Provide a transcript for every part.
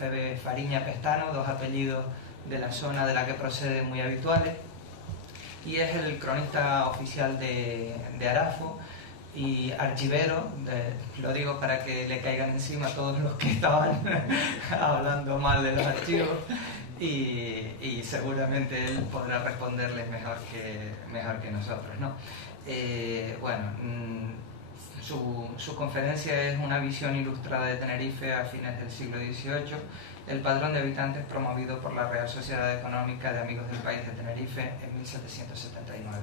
Orfebe Fariña Pestano, dos apellidos de la zona de la que procede muy habituales, y es el cronista oficial de Arafo y archivero, lo digo para que le caigan encima a todos los que estaban hablando mal de los archivos, y seguramente él podrá responderles mejor que nosotros, ¿no? Su conferencia es una visión ilustrada de Tenerife a fines del siglo XVIII, el padrón de habitantes promovido por la Real Sociedad Económica de Amigos del País de Tenerife en 1779.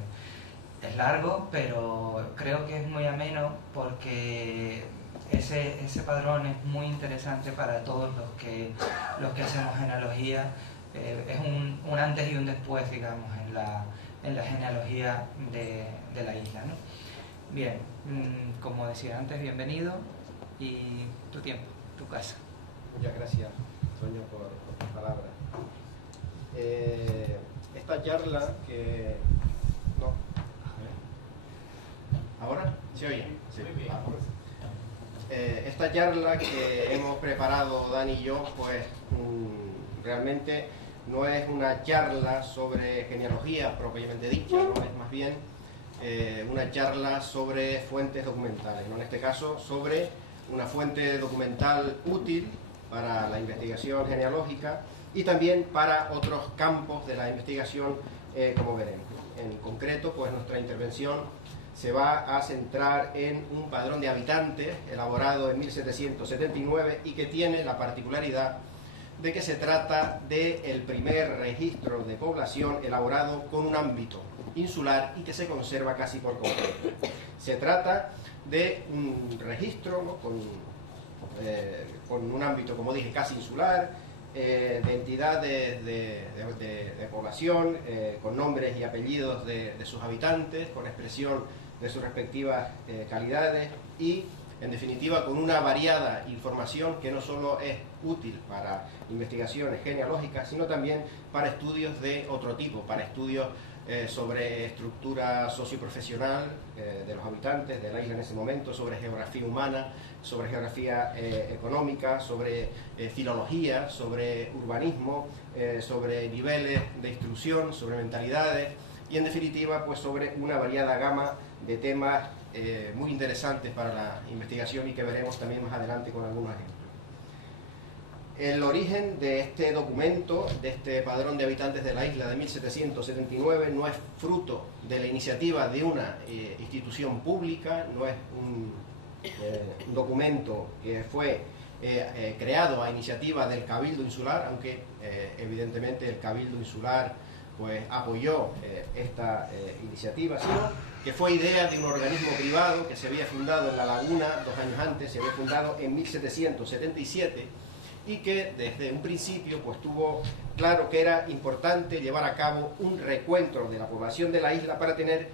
Es largo, pero creo que es muy ameno porque ese padrón es muy interesante para todos los que hacemos genealogía. Es un antes y un después, digamos, en la genealogía de la isla, ¿no? Bien, como decía antes, bienvenido, y tu tiempo, tu casa. Muchas gracias, Sonia, por tus palabras. Esta charla que... No. ¿Ahora? ¿Se oye? Sí. Muy bien. Esta charla que hemos preparado Dani y yo, pues realmente no es una charla sobre genealogía propiamente dicha, ¿no? Es más bien una charla sobre fuentes documentales, ¿no? En este caso sobre una fuente documental útil para la investigación genealógica y también para otros campos de la investigación, como veremos. En concreto, pues nuestra intervención se va a centrar en un padrón de habitantes elaborado en 1779 y que tiene la particularidad de que se trata del primer registro de población elaborado con un ámbito insular y que se conserva casi por completo. Se trata de un registro, ¿no? con un ámbito, como dije, casi insular, de entidades de población, con nombres y apellidos de sus habitantes, con expresión de sus respectivas calidades y, en definitiva, con una variada información que no solo es útil para investigaciones genealógicas, sino también para estudios de otro tipo, para estudios sobre estructura socioprofesional de los habitantes de la isla en ese momento, sobre geografía humana, sobre geografía económica, sobre filología, sobre urbanismo, sobre niveles de instrucción, sobre mentalidades y, en definitiva, pues sobre una variada gama de temas muy interesantes para la investigación y que veremos también más adelante con algunos ejemplos. El origen de este documento, de este padrón de habitantes de la isla de 1779, no es fruto de la iniciativa de una institución pública, no es un documento que fue creado a iniciativa del Cabildo Insular, aunque evidentemente el Cabildo Insular pues apoyó esta iniciativa, sino que fue idea de un organismo privado que se había fundado en La Laguna 2 años antes, se había fundado en 1777, y que desde un principio pues tuvo claro que era importante llevar a cabo un recuento de la población de la isla para tener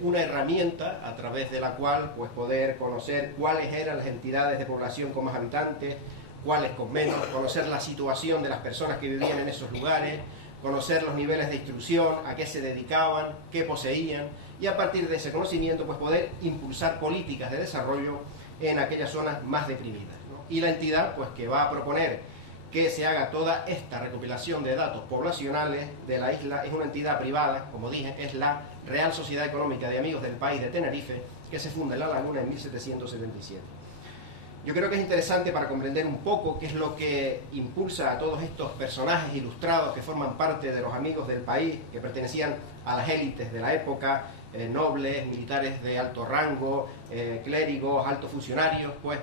una herramienta a través de la cual pues poder conocer cuáles eran las entidades de población con más habitantes, cuáles con menos, conocer la situación de las personas que vivían en esos lugares, conocer los niveles de instrucción, a qué se dedicaban, qué poseían, y a partir de ese conocimiento pues poder impulsar políticas de desarrollo en aquellas zonas más deprimidas, ¿no? Y la entidad pues que va a proponer que se haga toda esta recopilación de datos poblacionales de la isla es una entidad privada, como dije, es la Real Sociedad Económica de Amigos del País de Tenerife, que se funda en La Laguna en 1777. Yo creo que es interesante para comprender un poco qué es lo que impulsa a todos estos personajes ilustrados que forman parte de los amigos del país, que pertenecían a las élites de la época, nobles, militares de alto rango, clérigos, altos funcionarios, pues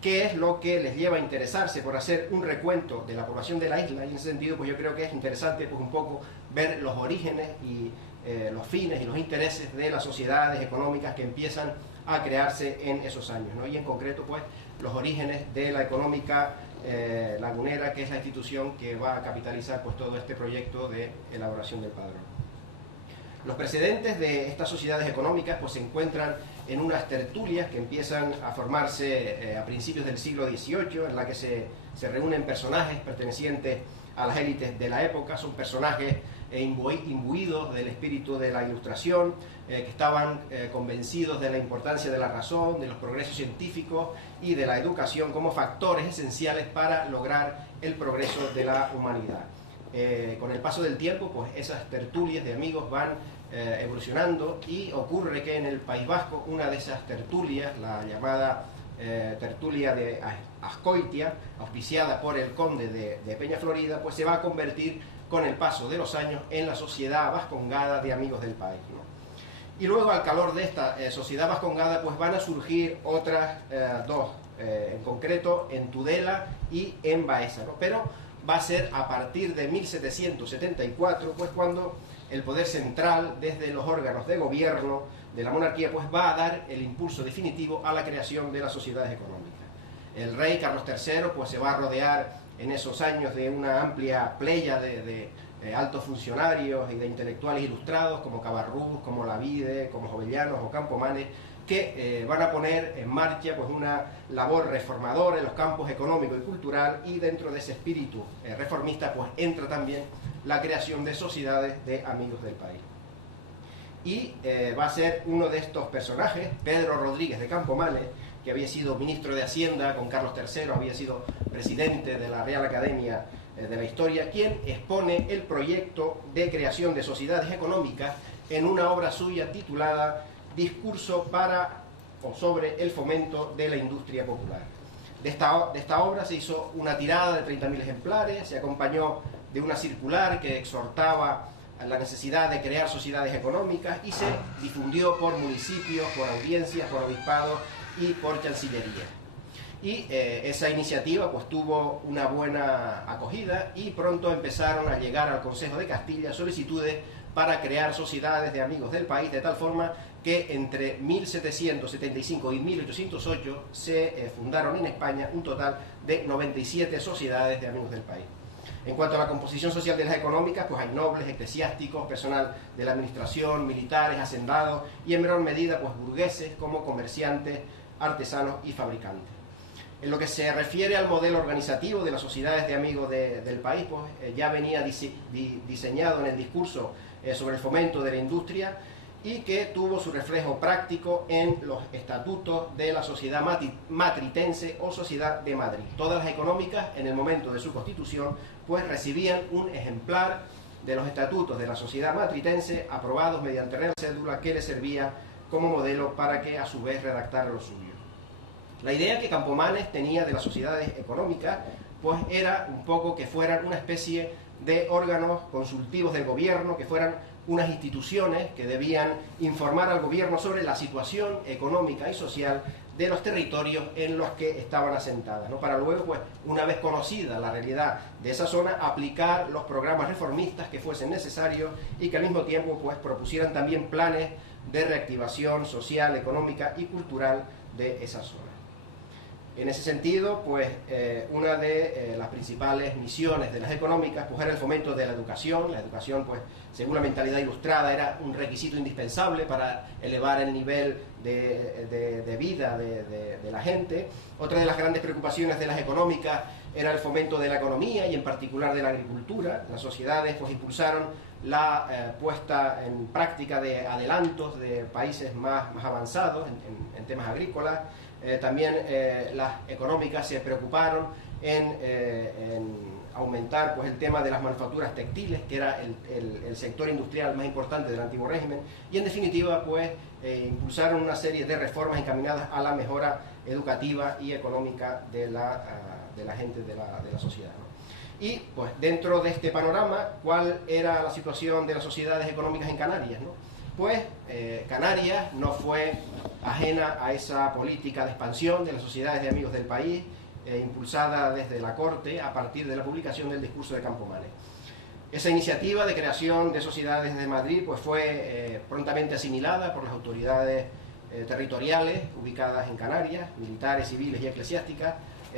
qué es lo que les lleva a interesarse por hacer un recuento de la población de la isla, y en ese sentido pues yo creo que es interesante pues un poco ver los orígenes y los fines y los intereses de las sociedades económicas que empiezan a crearse en esos años, ¿no? Y en concreto pues los orígenes de la económica lagunera, que es la institución que va a capitalizar pues todo este proyecto de elaboración del padrón. Los precedentes de estas sociedades económicas pues se encuentran en unas tertulias que empiezan a formarse a principios del siglo XVIII, en la que se reúnen personajes pertenecientes a las élites de la época. Son personajes imbuidos del espíritu de la Ilustración, que estaban convencidos de la importancia de la razón, de los progresos científicos y de la educación como factores esenciales para lograr el progreso de la humanidad. Con el paso del tiempo, pues esas tertulias de amigos van evolucionando, y ocurre que en el País Vasco una de esas tertulias, la llamada tertulia de Azcoitia, auspiciada por el conde de Peña Florida, pues se va a convertir con el paso de los años en la Sociedad Vascongada de Amigos del País, ¿no? Y luego, al calor de esta Sociedad Vascongada, pues van a surgir otras dos, en concreto en Tudela y en Baeza, ¿no? Pero va a ser a partir de 1774, pues cuando el poder central, desde los órganos de gobierno de la monarquía, pues va a dar el impulso definitivo a la creación de las sociedades económicas. El rey Carlos III pues se va a rodear en esos años de una amplia playa de altos funcionarios y de intelectuales ilustrados como Cabarrús, como Lavide, como Jovellanos o Campomanes, que van a poner en marcha pues una labor reformadora en los campos económico y cultural, y dentro de ese espíritu reformista pues entra también la creación de sociedades de amigos del país. Y va a ser uno de estos personajes, Pedro Rodríguez de Campomanes, que había sido ministro de Hacienda con Carlos III, había sido presidente de la Real Academia de la Historia, quien expone el proyecto de creación de sociedades económicas en una obra suya titulada Discurso para o sobre el fomento de la industria popular. De esta obra se hizo una tirada de 30.000 ejemplares, se acompañó de una circular que exhortaba a la necesidad de crear sociedades económicas, y se difundió por municipios, por audiencias, por obispados y por chancillería. Y esa iniciativa pues tuvo una buena acogida, y pronto empezaron a llegar al Consejo de Castilla solicitudes para crear sociedades de amigos del país, de tal forma que entre 1775 y 1808 se fundaron en España un total de 97 sociedades de amigos del país. En cuanto a la composición social de las económicas, pues hay nobles, eclesiásticos, personal de la administración, militares, hacendados y en menor medida pues burgueses como comerciantes, artesanos y fabricantes. En lo que se refiere al modelo organizativo de las sociedades de amigos del país, pues ya venía diseñado en el discurso sobre el fomento de la industria, y que tuvo su reflejo práctico en los estatutos de la Sociedad Matritense o Sociedad de Madrid. Todas las económicas, en el momento de su constitución, pues recibían un ejemplar de los estatutos de la Sociedad Matritense aprobados mediante real cédula, que les servía como modelo para que a su vez redactaran lo suyo. La idea que Campomanes tenía de las sociedades económicas pues era un poco que fueran una especie de órganos consultivos del gobierno, que fueran unas instituciones que debían informar al gobierno sobre la situación económica y social de los territorios en los que estaban asentadas, ¿no? Para luego, pues, una vez conocida la realidad de esa zona, aplicar los programas reformistas que fuesen necesarios, y que al mismo tiempo pues propusieran también planes de reactivación social, económica y cultural de esa zona. En ese sentido, pues una de las principales misiones de las económicas pues era el fomento de la educación. La educación, pues, según la mentalidad ilustrada, era un requisito indispensable para elevar el nivel de vida de la gente. Otra de las grandes preocupaciones de las económicas era el fomento de la economía y en particular de la agricultura. Las sociedades pues impulsaron la puesta en práctica de adelantos de países más avanzados en temas agrícolas. También las económicas se preocuparon en aumentar pues el tema de las manufacturas textiles, que era el sector industrial más importante del antiguo régimen, y en definitiva pues impulsaron una serie de reformas encaminadas a la mejora educativa y económica de la gente de la sociedad, ¿no? Y pues dentro de este panorama, ¿cuál era la situación de las sociedades económicas en Canarias, ¿no? Pues Canarias no fue ajena a esa política de expansión de las sociedades de amigos del país, impulsada desde la corte a partir de la publicación del discurso de Campomanes. Esa iniciativa de creación de sociedades de Madrid pues fue prontamente asimilada por las autoridades territoriales ubicadas en Canarias, militares, civiles y eclesiásticas,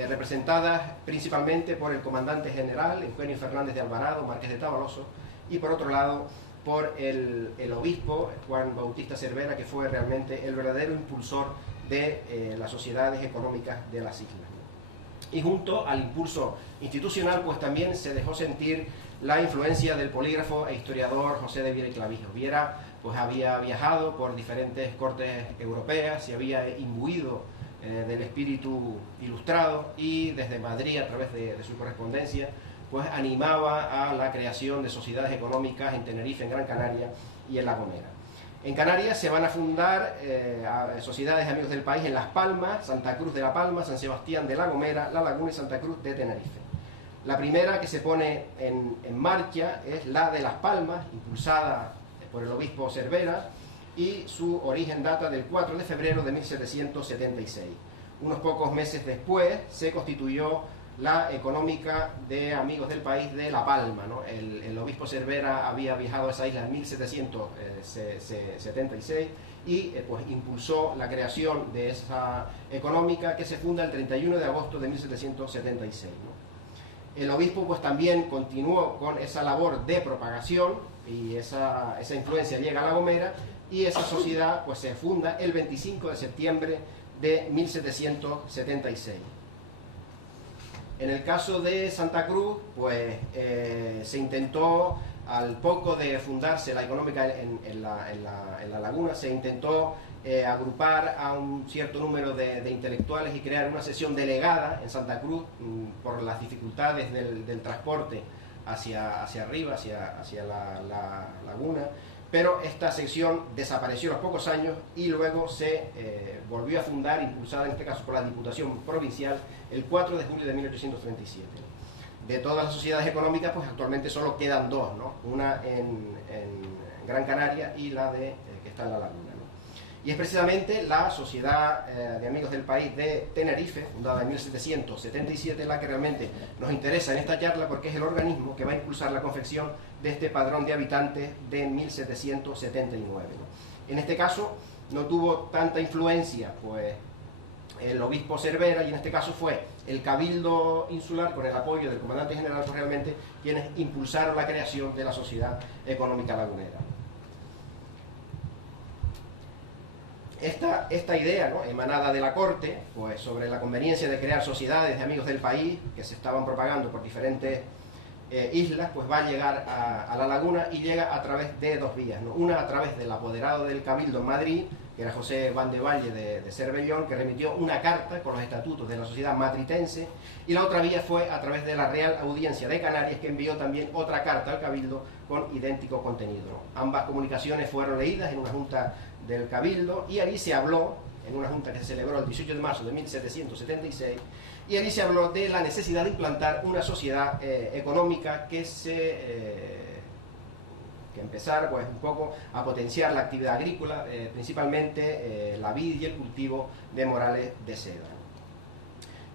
representadas principalmente por el comandante general Eugenio Fernández de Alvarado, marqués de Tavaloso, y por otro lado por el obispo Juan Bautista Cervera, que fue realmente el verdadero impulsor de las sociedades económicas de las islas. Y junto al impulso institucional, pues también se dejó sentir la influencia del polígrafo e historiador José de Viera y Clavijo. Viera pues había viajado por diferentes cortes europeas, se había imbuido del espíritu ilustrado, y desde Madrid, a través de su correspondencia, pues animaba a la creación de sociedades económicas en Tenerife, en Gran Canaria y en La Gomera. En Canarias se van a fundar sociedades de amigos del país en Las Palmas, Santa Cruz de La Palma, San Sebastián de La Gomera, La Laguna y Santa Cruz de Tenerife. La primera que se pone en marcha es la de Las Palmas, impulsada por el obispo Cervera, y su origen data del 4 de febrero de 1776. Unos pocos meses después se constituyó la económica de amigos del país de La Palma, ¿no? El obispo Cervera había viajado a esa isla en 1776 y pues impulsó la creación de esa económica, que se funda el 31 de agosto de 1776, ¿no? El obispo pues también continuó con esa labor de propagación, y esa influencia llega a La Gomera, y esa sociedad pues se funda el 25 de septiembre de 1776. En el caso de Santa Cruz, pues se intentó, al poco de fundarse la económica en la Laguna, se intentó agrupar a un cierto número de intelectuales y crear una sesión delegada en Santa Cruz, por las dificultades del transporte hacia arriba, hacia la Laguna. Pero esta sección desapareció a los pocos años y luego se volvió a fundar, impulsada en este caso por la Diputación Provincial, el 4 de julio de 1837. De todas las sociedades económicas, pues actualmente solo quedan dos, ¿no? Una en Gran Canaria y la que está en La Laguna, ¿no? Y es precisamente la Sociedad de Amigos del País de Tenerife, fundada en 1777, la que realmente nos interesa en esta charla, porque es el organismo que va a impulsar la confección de este padrón de habitantes de 1779, ¿no? En este caso no tuvo tanta influencia pues el obispo Cervera, y en este caso fue el Cabildo Insular, con el apoyo del comandante general, pues realmente quienes impulsaron la creación de la Sociedad Económica Lagunera. Esta idea, ¿no?, emanada de la corte, pues sobre la conveniencia de crear sociedades de amigos del país, que se estaban propagando por diferentes islas, pues va a llegar a La Laguna, y llega a través de dos vías, ¿no? Una a través del apoderado del Cabildo en Madrid, que era José Van de Valle de Cervellón, que remitió una carta con los estatutos de la sociedad matritense, y la otra vía fue a través de la Real Audiencia de Canarias, que envió también otra carta al Cabildo con idéntico contenido, ¿no? Ambas comunicaciones fueron leídas en una junta del Cabildo, y allí se habló, en una junta que se celebró el 18 de marzo de 1776, y allí se habló de la necesidad de implantar una sociedad económica que empezara pues un poco a potenciar la actividad agrícola, principalmente la vid y el cultivo de morales de seda.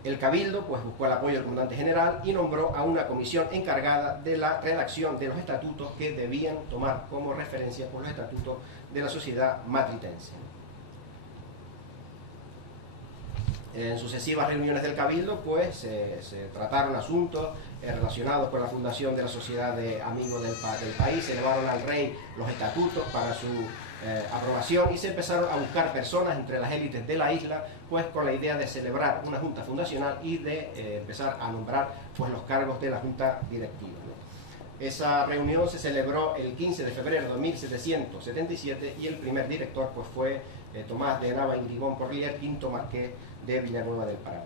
El Cabildo pues buscó el apoyo del comandante general y nombró a una comisión encargada de la redacción de los estatutos, que debían tomar como referencia pues los estatutos de la sociedad matritense. En sucesivas reuniones del Cabildo pues se trataron asuntos relacionados con la fundación de la Sociedad de Amigos del País, se elevaron al rey los estatutos para su aprobación, y se empezaron a buscar personas entre las élites de la isla, pues con la idea de celebrar una junta fundacional y de empezar a nombrar pues los cargos de la junta directiva, ¿no? Esa reunión se celebró el 15 de febrero de 1777, y el primer director pues fue Tomás de Nava y Grigón Porlier, quinto marqués de Villanueva del Prado.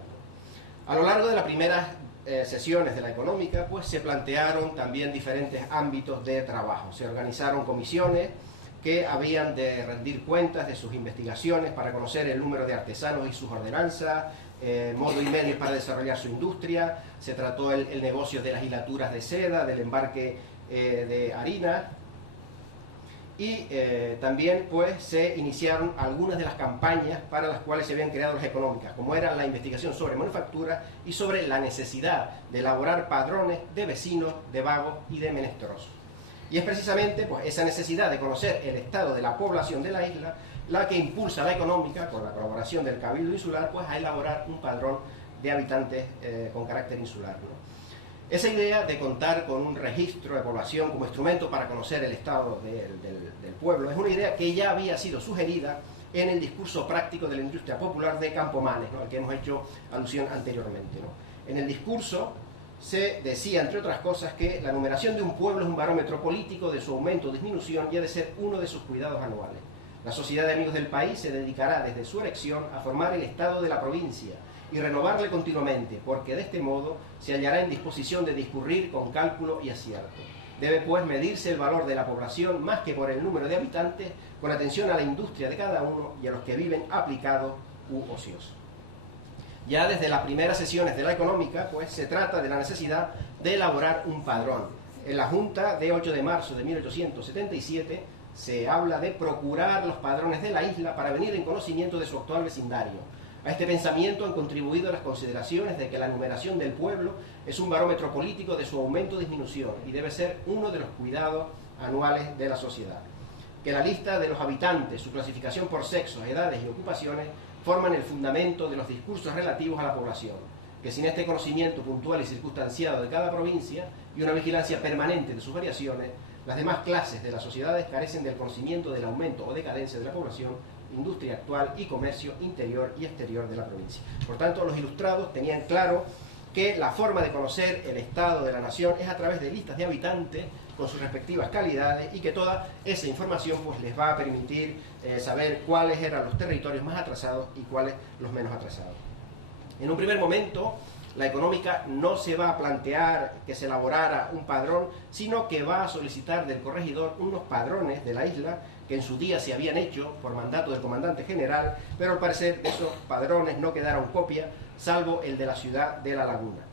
A lo largo de las primeras sesiones de la económica pues se plantearon también diferentes ámbitos de trabajo. Se organizaron comisiones que habían de rendir cuentas de sus investigaciones para conocer el número de artesanos y sus ordenanzas, modo y medios para desarrollar su industria. Se trató el negocio de las hilaturas de seda, del embarque de harina, y también pues se iniciaron algunas de las campañas para las cuales se habían creado las económicas, como era la investigación sobre manufactura y sobre la necesidad de elaborar padrones de vecinos, de vagos y de menesterosos. Y es precisamente pues esa necesidad de conocer el estado de la población de la isla la que impulsa la económica, con la colaboración del Cabildo Insular, pues a elaborar un padrón de habitantes con carácter insular, ¿no? Esa idea de contar con un registro de población como instrumento para conocer el estado del pueblo es una idea que ya había sido sugerida en el discurso práctico de la industria popular de Campomanes, ¿no?, al que hemos hecho alusión anteriormente, ¿no? En el discurso se decía, entre otras cosas, que la numeración de un pueblo es un barómetro político de su aumento o disminución y ha de ser uno de sus cuidados anuales. La Sociedad de Amigos del País se dedicará desde su erección a formar el estado de la provincia y renovarle continuamente, porque de este modo se hallará en disposición de discurrir con cálculo y acierto. Debe pues medirse el valor de la población más que por el número de habitantes, con atención a la industria de cada uno y a los que viven aplicados u ociosos. Ya desde las primeras sesiones de la económica, pues se trata de la necesidad de elaborar un padrón. En la Junta de 8 de marzo de 1877 se habla de procurar los padrones de la isla para venir en conocimiento de su actual vecindario. A este pensamiento han contribuido las consideraciones de que la numeración del pueblo es un barómetro político de su aumento o disminución y debe ser uno de los cuidados anuales de la sociedad. Que la lista de los habitantes, su clasificación por sexos, edades y ocupaciones forman el fundamento de los discursos relativos a la población. Que sin este conocimiento puntual y circunstanciado de cada provincia y una vigilancia permanente de sus variaciones, las demás clases de las sociedades carecen del conocimiento del aumento o decadencia de la población, industria actual y comercio interior y exterior de la provincia. Por tanto, los ilustrados tenían claro que la forma de conocer el estado de la nación es a través de listas de habitantes con sus respectivas calidades y que toda esa información pues les va a permitir saber cuáles eran los territorios más atrasados y cuáles los menos atrasados. En un primer momento, la económica no se va a plantear que se elaborara un padrón, sino que va a solicitar del corregidor unos padrones de la isla que en su día se habían hecho por mandato del comandante general, pero al parecer esos padrones no quedaron copia, salvo el de la ciudad de La Laguna.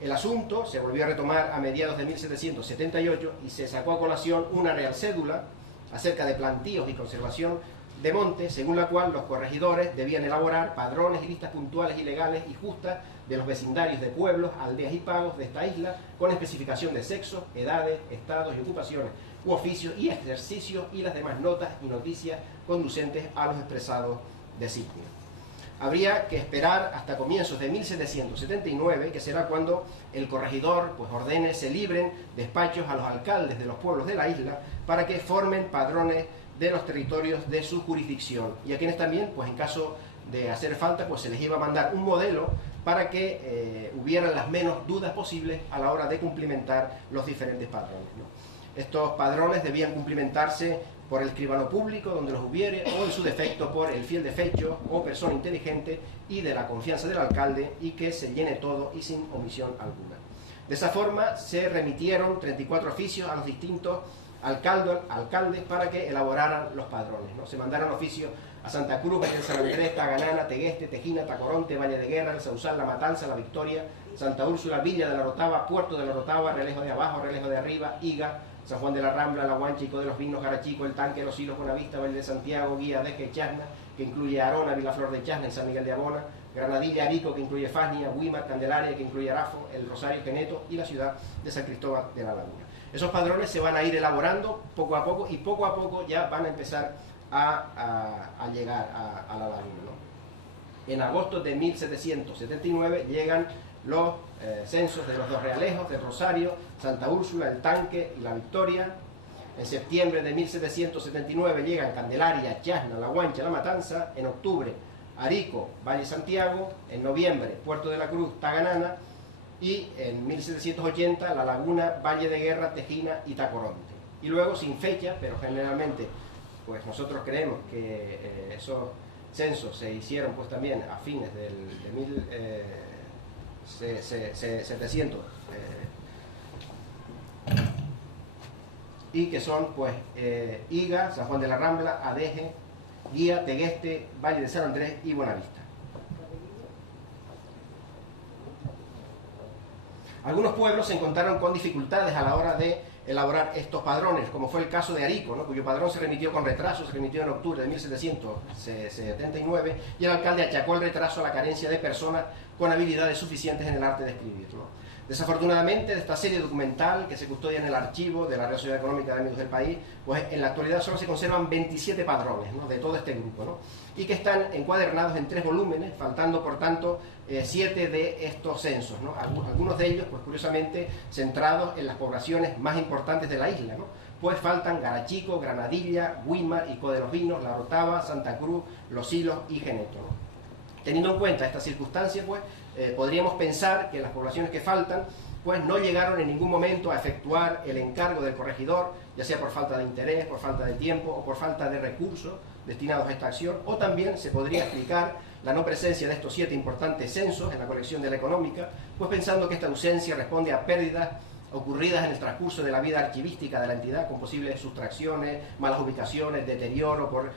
El asunto se volvió a retomar a mediados de 1778 y se sacó a colación una real cédula acerca de plantíos y conservación de monte, según la cual los corregidores debían elaborar padrones y listas puntuales y legales y justas de los vecindarios de pueblos, aldeas y pagos de esta isla, con especificación de sexos, edades, estados y ocupaciones, u oficios y ejercicios y las demás notas y noticias conducentes a los expresados designios. Habría que esperar hasta comienzos de 1779, que será cuando el corregidor pues ordene se libren despachos a los alcaldes de los pueblos de la isla para que formen padrones de los territorios de su jurisdicción, y a quienes también, pues en caso de hacer falta, pues se les iba a mandar un modelo para que hubieran las menos dudas posibles a la hora de cumplimentar los diferentes padrones, ¿no? Estos padrones debían cumplimentarse por el escribano público, donde los hubiere, o en su defecto por el fiel de fecho o persona inteligente y de la confianza del alcalde, y que se llene todo y sin omisión alguna. De esa forma se remitieron 34 oficios a los distintos alcaldes para que elaboraran los padrones, ¿no? Se mandaron oficios a Santa Cruz, Valle de San Andrés, Taganana, Tegueste, Tejina, Tacoronte, Valle de Guerra, El Sausal, La Matanza, La Victoria, Santa Úrsula, Villa de la Orotava, Puerto de la Orotava, Relejo de Abajo, Relejo de Arriba, Higa, San Juan de la Rambla, La Guancha, Ico de los Vinos, Garachico, El Tanque, Los Hilos, Buenavista, Valle de Santiago, Guía, Deje, Chasna, que incluye Arona, Vilaflor de Chasna y San Miguel de Abona, Granadilla, Arico, que incluye Fasnia, Huimar, Candelaria, que incluye Arafo, El Rosario, Geneto y la ciudad de San Cristóbal de la Laguna. Esos padrones se van a ir elaborando poco a poco y poco a poco ya van a empezar a llegar a la Laguna, ¿no? En agosto de 1779 llegan los censos de los dos realejos, de Rosario, Santa Úrsula, El Tanque y La Victoria. En septiembre de 1779 llegan Candelaria, Chasna, La Guancha, La Matanza. En octubre, Arico, Valle Santiago. En noviembre, Puerto de la Cruz, Taganana. Y en 1780, La Laguna, Valle de Guerra, Tejina y Tacoronte. Y luego, sin fecha, pero generalmente pues nosotros creemos que esos censos se hicieron pues también a fines de 1700 y que son pues Higa, San Juan de la Rambla, Adeje, Guía, Tegueste, Valle de San Andrés y Buenavista. Algunos pueblos se encontraron con dificultades a la hora de elaborar estos padrones, como fue el caso de Arico, ¿no? Cuyo padrón se remitió con retraso, se remitió en octubre de 1779, y el alcalde achacó el retraso a la carencia de personas con habilidades suficientes en el arte de escribir, ¿no? Desafortunadamente, de esta serie documental que se custodia en el archivo de la Real Sociedad Económica de Amigos del País, pues en la actualidad solo se conservan 27 padrones, ¿no? De todo este grupo, ¿no? Y que están encuadernados en 3 volúmenes, faltando por tanto 7 de estos censos, ¿no? Algunos de ellos, pues curiosamente, centrados en las poblaciones más importantes de la isla, ¿no? Pues faltan Garachico, Granadilla, Huimar, Ico de los Vinos, La Orotava, Santa Cruz, Los Hilos y Geneto, ¿no? Teniendo en cuenta esta circunstancia, pues podríamos pensar que las poblaciones que faltan pues no llegaron en ningún momento a efectuar el encargo del corregidor, ya sea por falta de interés, por falta de tiempo o por falta de recursos destinados a esta acción, o también se podría explicar la no presencia de estos 7 importantes censos en la colección de la económica, pues pensando que esta ausencia responde a pérdidas ocurridas en el transcurso de la vida archivística de la entidad, con posibles sustracciones, malas ubicaciones, deterioro por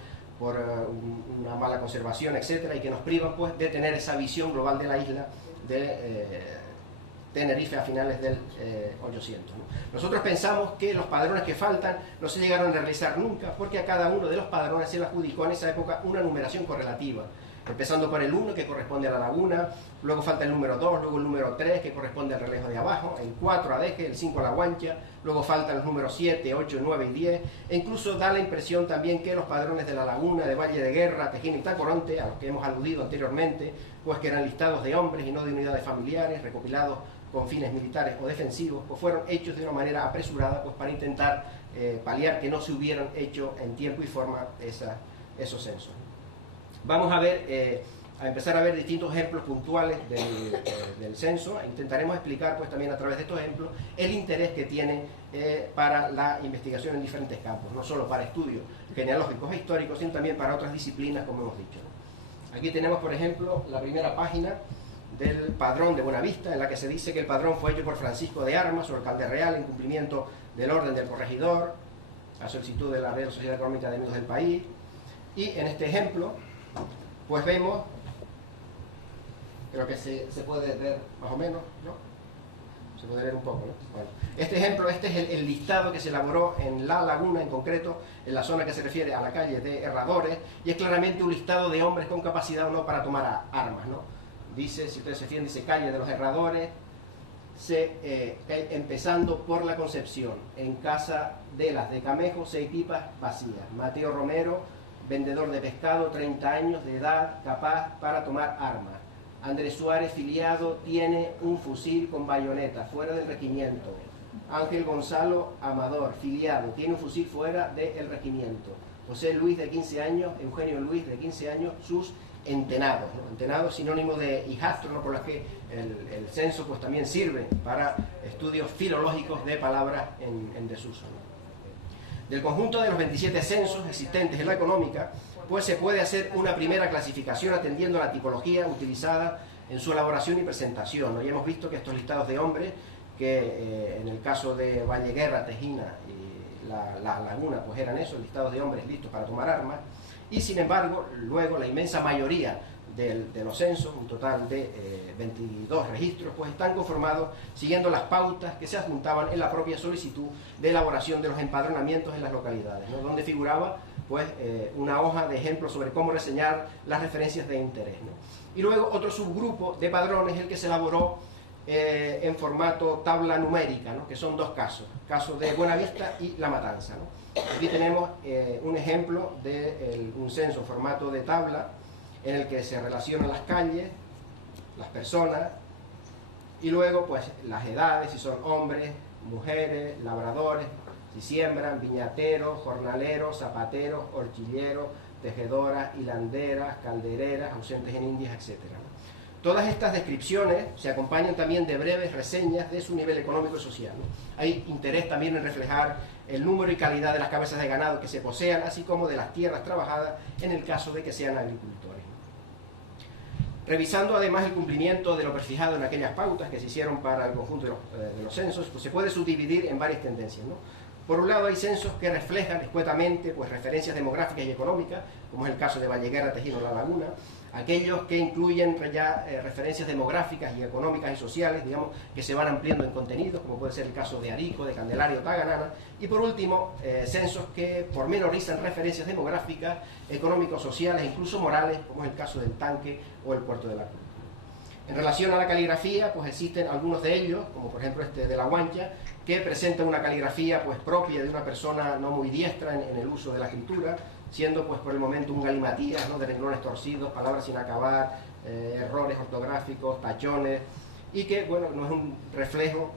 una mala conservación, etcétera, y que nos privan pues de tener esa visión global de la isla de Tenerife a finales del 800. ¿no? Nosotros pensamos que los padrones que faltan no se llegaron a realizar nunca, porque a cada uno de los padrones se le adjudicó en esa época una numeración correlativa, empezando por el 1, que corresponde a la laguna, luego falta el número 2, luego el número 3, que corresponde al relejo de abajo, el 4 a Deje, el 5 a la Guancha, luego faltan los números 7, 8, 9 y 10, e incluso da la impresión también que los padrones de la laguna, de Valle de Guerra, Tejina y Tacoronte, a los que hemos aludido anteriormente, pues que eran listados de hombres y no de unidades familiares, recopilados con fines militares o defensivos, pues fueron hechos de una manera apresurada, pues para intentar paliar que no se hubieran hecho en tiempo y forma esos censos. Vamos a ver, a empezar a ver distintos ejemplos puntuales del censo. Intentaremos explicar pues también a través de estos ejemplos el interés que tiene para la investigación en diferentes campos, no solo para estudios genealógicos e históricos, sino también para otras disciplinas, como hemos dicho. Aquí tenemos, por ejemplo, la primera página del padrón de Buenavista, en la que se dice que el padrón fue hecho por Francisco de Armas, o alcalde real, en cumplimiento del orden del corregidor, a solicitud de la Real Sociedad Económica de Amigos del País. Y en este ejemplo, pues vemos, creo que se puede ver más o menos, ¿no? Se puede ver un poco, ¿no? Bueno, este ejemplo, este es el listado que se elaboró en La Laguna, en concreto, en la zona que se refiere a la calle de Herradores, y es claramente un listado de hombres con capacidad o no para tomar armas, ¿no? Dice, si ustedes se fijan, dice calle de los Herradores, empezando por la Concepción, en casa de las de Camejo, 6 pipas vacías. Mateo Romero, vendedor de pescado, 30 años de edad, capaz para tomar armas. Andrés Suárez, filiado, tiene un fusil con bayoneta, fuera del regimiento. Ángel Gonzalo Amador, filiado, tiene un fusil fuera del regimiento. José Luis, de 15 años, Eugenio Luis, de 15 años, sus entenados, ¿no? Entenados, sinónimo de hijastro, ¿no? Por las que el censo pues también sirve para estudios filológicos de palabras en desuso, ¿no? Del conjunto de los 27 censos existentes en la económica, pues se puede hacer una primera clasificación atendiendo a la tipología utilizada en su elaboración y presentación, ¿no? Ya hemos visto que estos listados de hombres, que en el caso de Valle Guerra, Tejina y la Laguna, pues eran esos listados de hombres listos para tomar armas. Y sin embargo, luego la inmensa mayoría de los censos, un total de 22 registros, pues están conformados siguiendo las pautas que se adjuntaban en la propia solicitud de elaboración de los empadronamientos en las localidades, ¿no? Donde figuraba pues una hoja de ejemplos sobre cómo reseñar las referencias de interés, ¿no? Y luego otro subgrupo de padrones, el que se elaboró en formato tabla numérica, ¿no? Que son 2 casos, casos de Buenavista y La Matanza, ¿no? Aquí tenemos un ejemplo de un censo en formato de tabla, en el que se relacionan las calles, las personas, y luego pues las edades, si son hombres, mujeres, labradores, si siembran, viñateros, jornaleros, zapateros, horchilleros, tejedoras, hilanderas, caldereras, ausentes en Indias, etc. Todas estas descripciones se acompañan también de breves reseñas de su nivel económico y social, ¿no? Hay interés también en reflejar el número y calidad de las cabezas de ganado que se posean, así como de las tierras trabajadas en el caso de que sean agricultores. Revisando además el cumplimiento de lo prefijado en aquellas pautas que se hicieron para el conjunto de los censos, pues se puede subdividir en varias tendencias, ¿no? Por un lado hay censos que reflejan escuetamente pues, referencias demográficas y económicas, como es el caso de Valle Guerra, Tejino, La Laguna, aquellos que incluyen ya referencias demográficas y económicas y sociales, digamos, que se van ampliando en contenidos, como puede ser el caso de Arico, de Candelaria o Taganana, y por último, censos que pormenorizan referencias demográficas, económicos, sociales e incluso morales, como es el caso del Tanque o el Puerto de la Cruz. En relación a la caligrafía, pues existen algunos de ellos, como por ejemplo este de La Guancha, que presenta una caligrafía pues propia de una persona no muy diestra en el uso de la escritura, siendo pues por el momento un galimatías, ¿no? De renglones torcidos, palabras sin acabar, errores ortográficos, tachones, y que bueno, no es un reflejo,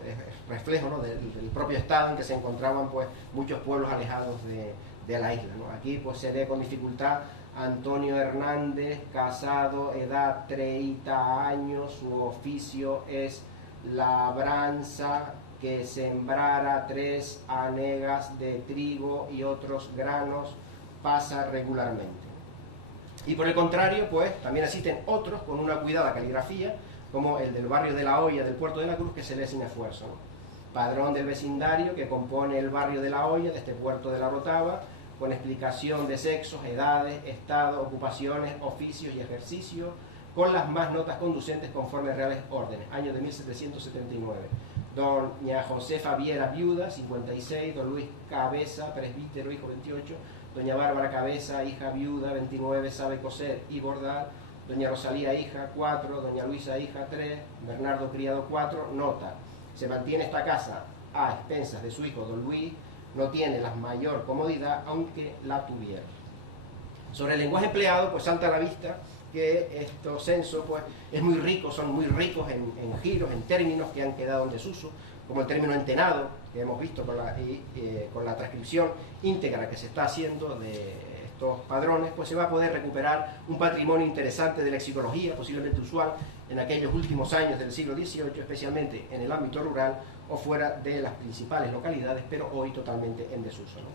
¿no? del propio estado en que se encontraban pues muchos pueblos alejados de la isla, ¿no? Aquí pues se lee con dificultad Antonio Hernández, casado, edad 30 años, su oficio es labranza, que sembrara 3 hanegas de trigo y otros granos, pasa regularmente. Y por el contrario, pues también existen otros con una cuidada caligrafía, como el del barrio de La Hoya del Puerto de la Cruz, que se lee sin esfuerzo, ¿no? Padrón del vecindario que compone el barrio de La Hoya, de este puerto de la Orotava, con explicación de sexos, edades, estado, ocupaciones, oficios y ejercicios, con las más notas conducentes conforme reales órdenes, año de 1779. Doña Josefa Viera, viuda, 56, don Luis Cabeza, presbítero, hijo, 28, doña Bárbara Cabeza, hija, viuda, 29, sabe coser y bordar, doña Rosalía, hija, 4, doña Luisa, hija, 3, Bernardo, criado, 4, nota. Se mantiene esta casa a expensas de su hijo don Luis, no tiene la mayor comodidad, aunque la tuviera. Sobre el lenguaje empleado, pues salta a la vista que estos censos pues, es muy rico, son muy ricos en giros, en términos que han quedado en desuso, como el término entenado, que hemos visto con la transcripción íntegra que se está haciendo de estos padrones, pues se va a poder recuperar un patrimonio interesante de lexicología, posiblemente usual en aquellos últimos años del siglo XVIII, especialmente en el ámbito rural o fuera de las principales localidades, pero hoy totalmente en desuso, ¿no?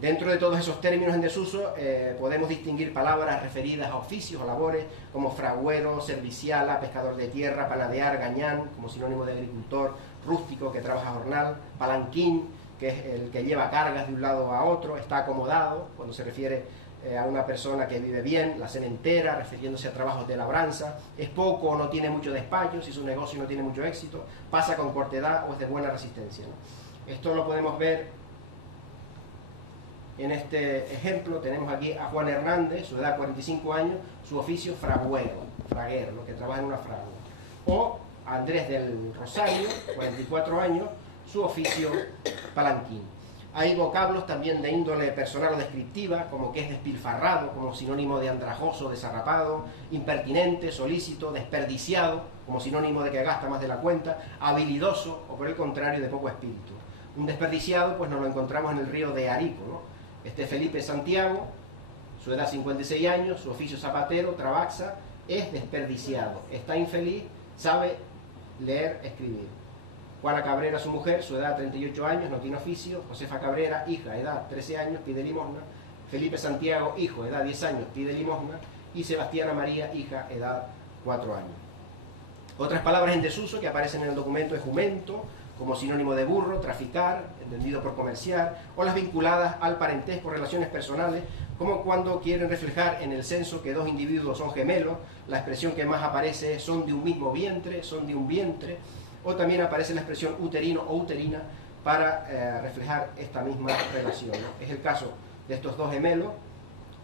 Dentro de todos esos términos en desuso podemos distinguir palabras referidas a oficios o labores como fragüero, serviciala, pescador de tierra, panadear, gañán, como sinónimo de agricultor, rústico que trabaja jornal, palanquín, que es el que lleva cargas de un lado a otro, está acomodado, cuando se refiere a una persona que vive bien, la sementera, refiriéndose a trabajos de labranza, es poco o no tiene mucho despacho, si su negocio no tiene mucho éxito, pasa con cortedad o es de buena resistencia, ¿no? Esto lo podemos ver en este ejemplo. Tenemos aquí a Juan Hernández, su edad 45 años, su oficio fraguero, lo que trabaja en una fragua. O Andrés del Rosario, 44 años, su oficio palanquín. Hay vocablos también de índole personal o descriptiva, como que es despilfarrado, como sinónimo de andrajoso, desarrapado, impertinente, solícito, desperdiciado, como sinónimo de que gasta más de la cuenta, habilidoso, o por el contrario, de poco espíritu. Un desperdiciado, pues nos lo encontramos en el río de Arico, ¿no? Felipe Santiago, su edad 56 años, su oficio zapatero, trabaxa, es desperdiciado, está infeliz, sabe leer, escribir. Juana Cabrera, su mujer, su edad 38 años, no tiene oficio. Josefa Cabrera, hija, edad 13 años, pide limosna. Felipe Santiago, hijo, edad 10 años, pide limosna. Y Sebastiana María, hija, edad 4 años. Otras palabras en desuso que aparecen en el documento es jumento, como sinónimo de burro, traficar, entendido por comerciar, o las vinculadas al parentesco, relaciones personales, como cuando quieren reflejar en el censo que dos individuos son gemelos, la expresión que más aparece es son de un mismo vientre, son de un vientre, o también aparece la expresión uterino o uterina para reflejar esta misma relación, ¿no? Es el caso de estos dos gemelos,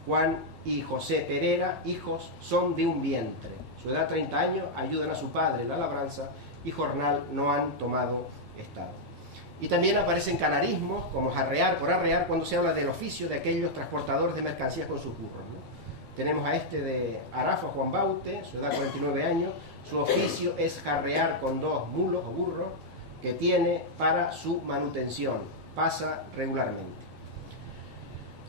Juan y José Pereira, hijos, son de un vientre. Su edad 30 años, ayudan a su padre en la labranza y jornal, no han tomado estado. Y también aparecen canarismos como jarrear, por arrear, cuando se habla del oficio de aquellos transportadores de mercancías con sus burros, ¿no? Tenemos a este de Arafa, Juan Baute, su edad 49 años, su oficio es jarrear con 2 mulos o burros que tiene para su manutención, pasa regularmente.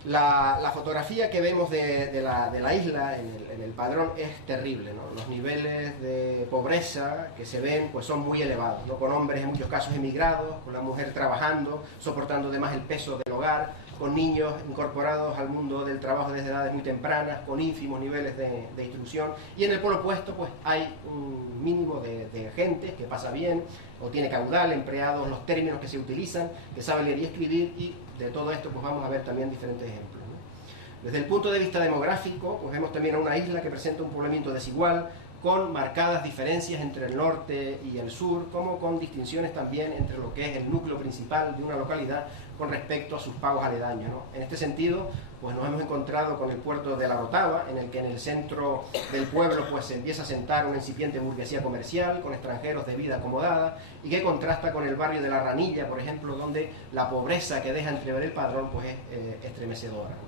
La fotografía que vemos de la isla en el padrón es terrible, ¿no? Los niveles de pobreza que se ven pues son muy elevados, ¿no? Con hombres en muchos casos emigrados, con la mujer trabajando, soportando además el peso del hogar, con niños incorporados al mundo del trabajo desde edades muy tempranas, con ínfimos niveles de instrucción, y en el polo opuesto pues hay un mínimo de gente que pasa bien, o tiene caudal, empleados, los términos que se utilizan, que sabe leer y escribir, y de todo esto pues vamos a ver también diferentes ejemplos, ¿no? Desde el punto de vista demográfico, pues vemos también a una isla que presenta un poblamiento desigual, con marcadas diferencias entre el norte y el sur, como con distinciones también entre lo que es el núcleo principal de una localidad con respecto a sus pagos aledaños, ¿no? En este sentido, pues nos hemos encontrado con el puerto de la Orotava, en el que en el centro del pueblo pues se empieza a sentar una incipiente burguesía comercial, con extranjeros de vida acomodada, y que contrasta con el barrio de La Ranilla, por ejemplo, donde la pobreza que deja entrever el padrón pues es estremecedora, ¿no?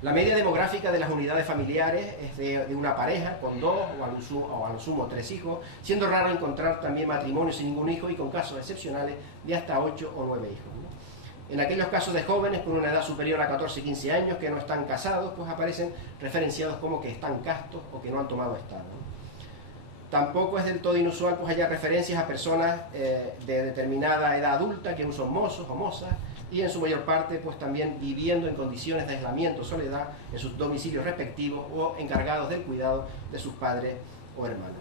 La media demográfica de las unidades familiares es de una pareja con 2 o a lo sumo 3 hijos, siendo raro encontrar también matrimonios sin ningún hijo y con casos excepcionales de hasta 8 o 9 hijos, ¿no? En aquellos casos de jóvenes con una edad superior a 14-15 años que no están casados, pues aparecen referenciados como que están castos o que no han tomado estado. Tampoco es del todo inusual pues haya referencias a personas de determinada edad adulta que aún son mozos o mozas y en su mayor parte pues también viviendo en condiciones de aislamiento o soledad en sus domicilios respectivos o encargados del cuidado de sus padres o hermanos.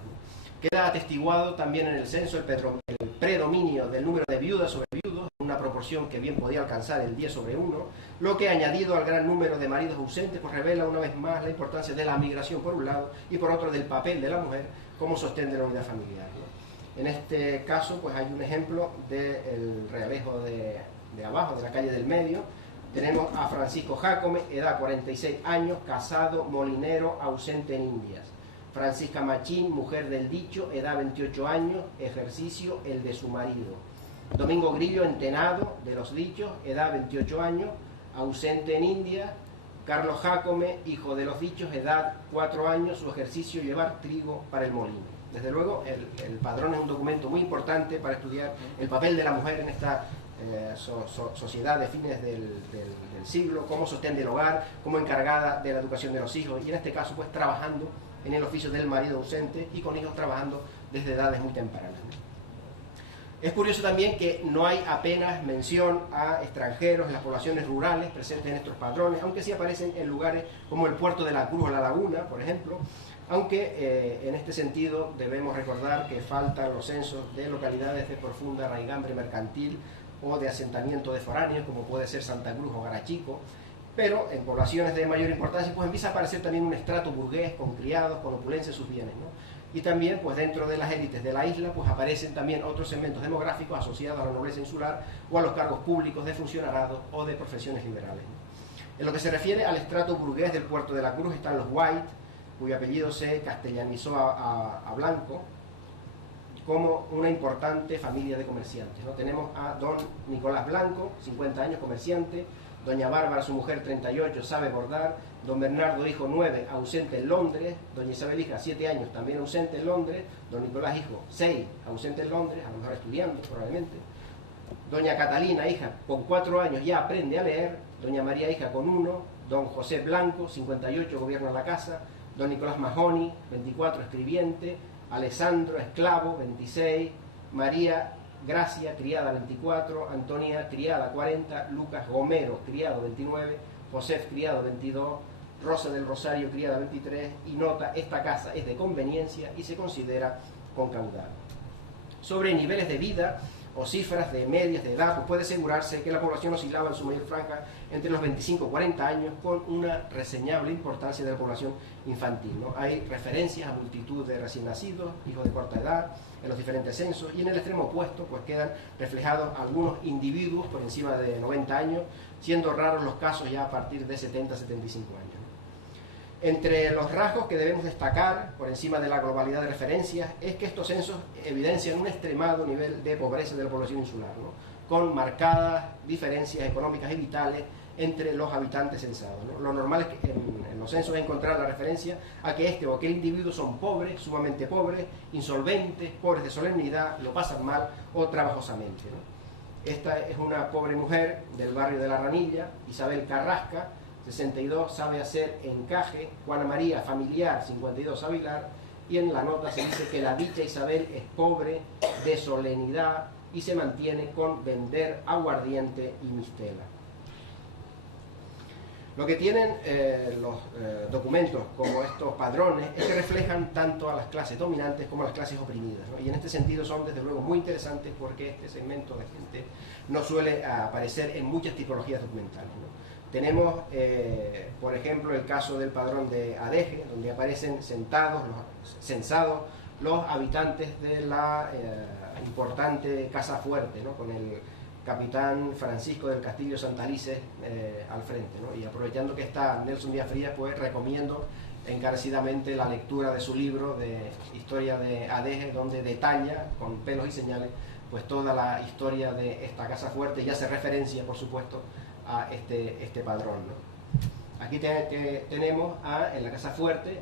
Queda atestiguado también en el censo el predominio del número de viudas sobre viudos, una proporción que bien podía alcanzar el 10/1, lo que añadido al gran número de maridos ausentes pues revela una vez más la importancia de la migración por un lado y por otro del papel de la mujer como sostén de la unidad familiar, ¿no? En este caso pues hay un ejemplo del realejo de abajo, de la calle del medio. Tenemos a Francisco Jácome, edad 46 años, casado, molinero, ausente en Indias. Francisca Machín, mujer del dicho, edad 28 años, ejercicio el de su marido. Domingo Grillo, entenado de los dichos, edad 28 años, ausente en India. Carlos Jácome, hijo de los dichos, edad 4 años, su ejercicio llevar trigo para el molino. Desde luego, el padrón es un documento muy importante para estudiar el papel de la mujer en esta sociedad de fines del siglo, como sostén del hogar, como encargada de la educación de los hijos y en este caso pues trabajando en el oficio del marido ausente y con hijos trabajando desde edades muy tempranas. Es curioso también que no hay apenas mención a extranjeros en las poblaciones rurales presentes en estos padrones, aunque sí aparecen en lugares como el puerto de la Cruz o la Laguna, por ejemplo, aunque en este sentido debemos recordar que faltan los censos de localidades de profunda raigambre mercantil o de asentamiento de foráneos, como puede ser Santa Cruz o Garachico, pero en poblaciones de mayor importancia pues empieza a aparecer también un estrato burgués con criados, con opulencia en sus bienes, ¿no? Y también pues dentro de las élites de la isla pues aparecen también otros segmentos demográficos asociados a la nobleza insular o a los cargos públicos de funcionariado o de profesiones liberales, ¿no? En lo que se refiere al estrato burgués del puerto de la Cruz están los White, cuyo apellido se castellanizó a Blanco, como una importante familia de comerciantes, ¿no? Tenemos a don Nicolás Blanco, 50 años, comerciante, doña Bárbara, su mujer, 38, sabe bordar, don Bernardo, hijo, 9, ausente en Londres, doña Isabel, hija, 7 años, también ausente en Londres, don Nicolás, hijo, 6, ausente en Londres, a lo mejor estudiando probablemente, doña Catalina, hija, con 4 años ya aprende a leer, doña María, hija, con 1, don José Blanco, 58, gobierna la casa, don Nicolás Mahony, 24, escribiente, Alessandro, esclavo, 26, María Gracia, criada, 24, Antonia, criada, 40, Lucas Gomero, criado, 29, José, criado, 22, Rosa del Rosario, criada, 23, y nota, esta casa es de conveniencia y se considera con caudal. Sobre niveles de vida o cifras de medias de edad, pues puede asegurarse que la población oscilaba en su mayor franja entre los 25 y 40 años, con una reseñable importancia de la población infantil, ¿no? Hay referencias a multitud de recién nacidos, hijos de corta edad, en los diferentes censos, y en el extremo opuesto pues quedan reflejados algunos individuos por encima de 90 años, siendo raros los casos ya a partir de 70-75 años. Entre los rasgos que debemos destacar, por encima de la globalidad de referencias, es que estos censos evidencian un extremado nivel de pobreza de la población insular, ¿no? Con marcadas diferencias económicas y vitales entre los habitantes censados, ¿no? Lo normal es que en los censos encontrar la referencia a que este o aquel individuo son pobres, sumamente pobres, insolventes, pobres de solemnidad, lo pasan mal o trabajosamente, ¿no? Esta es una pobre mujer del barrio de La Ranilla, Isabel Carrasca, 62, sabe hacer encaje, Juana María, familiar, 52, sabe hilar, y en la nota se dice que la dicha Isabel es pobre, de solemnidad, y se mantiene con vender aguardiente y mistela. Lo que tienen los documentos como estos padrones es que reflejan tanto a las clases dominantes como a las clases oprimidas, ¿no? Y en este sentido son desde luego muy interesantes porque este segmento de gente no suele aparecer en muchas tipologías documentales, ¿no? Tenemos, por ejemplo, el caso del padrón de Adeje, donde aparecen censados los habitantes de la importante Casa Fuerte, ¿no? Con el capitán Francisco del Castillo Santalices al frente, ¿no? Y aprovechando que está Nelson Díaz Frías, pues recomiendo encarecidamente la lectura de su libro de Historia de Adeje, donde detalla con pelos y señales pues toda la historia de esta Casa Fuerte y hace referencia, por supuesto, a este padrón, ¿no? Aquí tenemos en la Casa Fuerte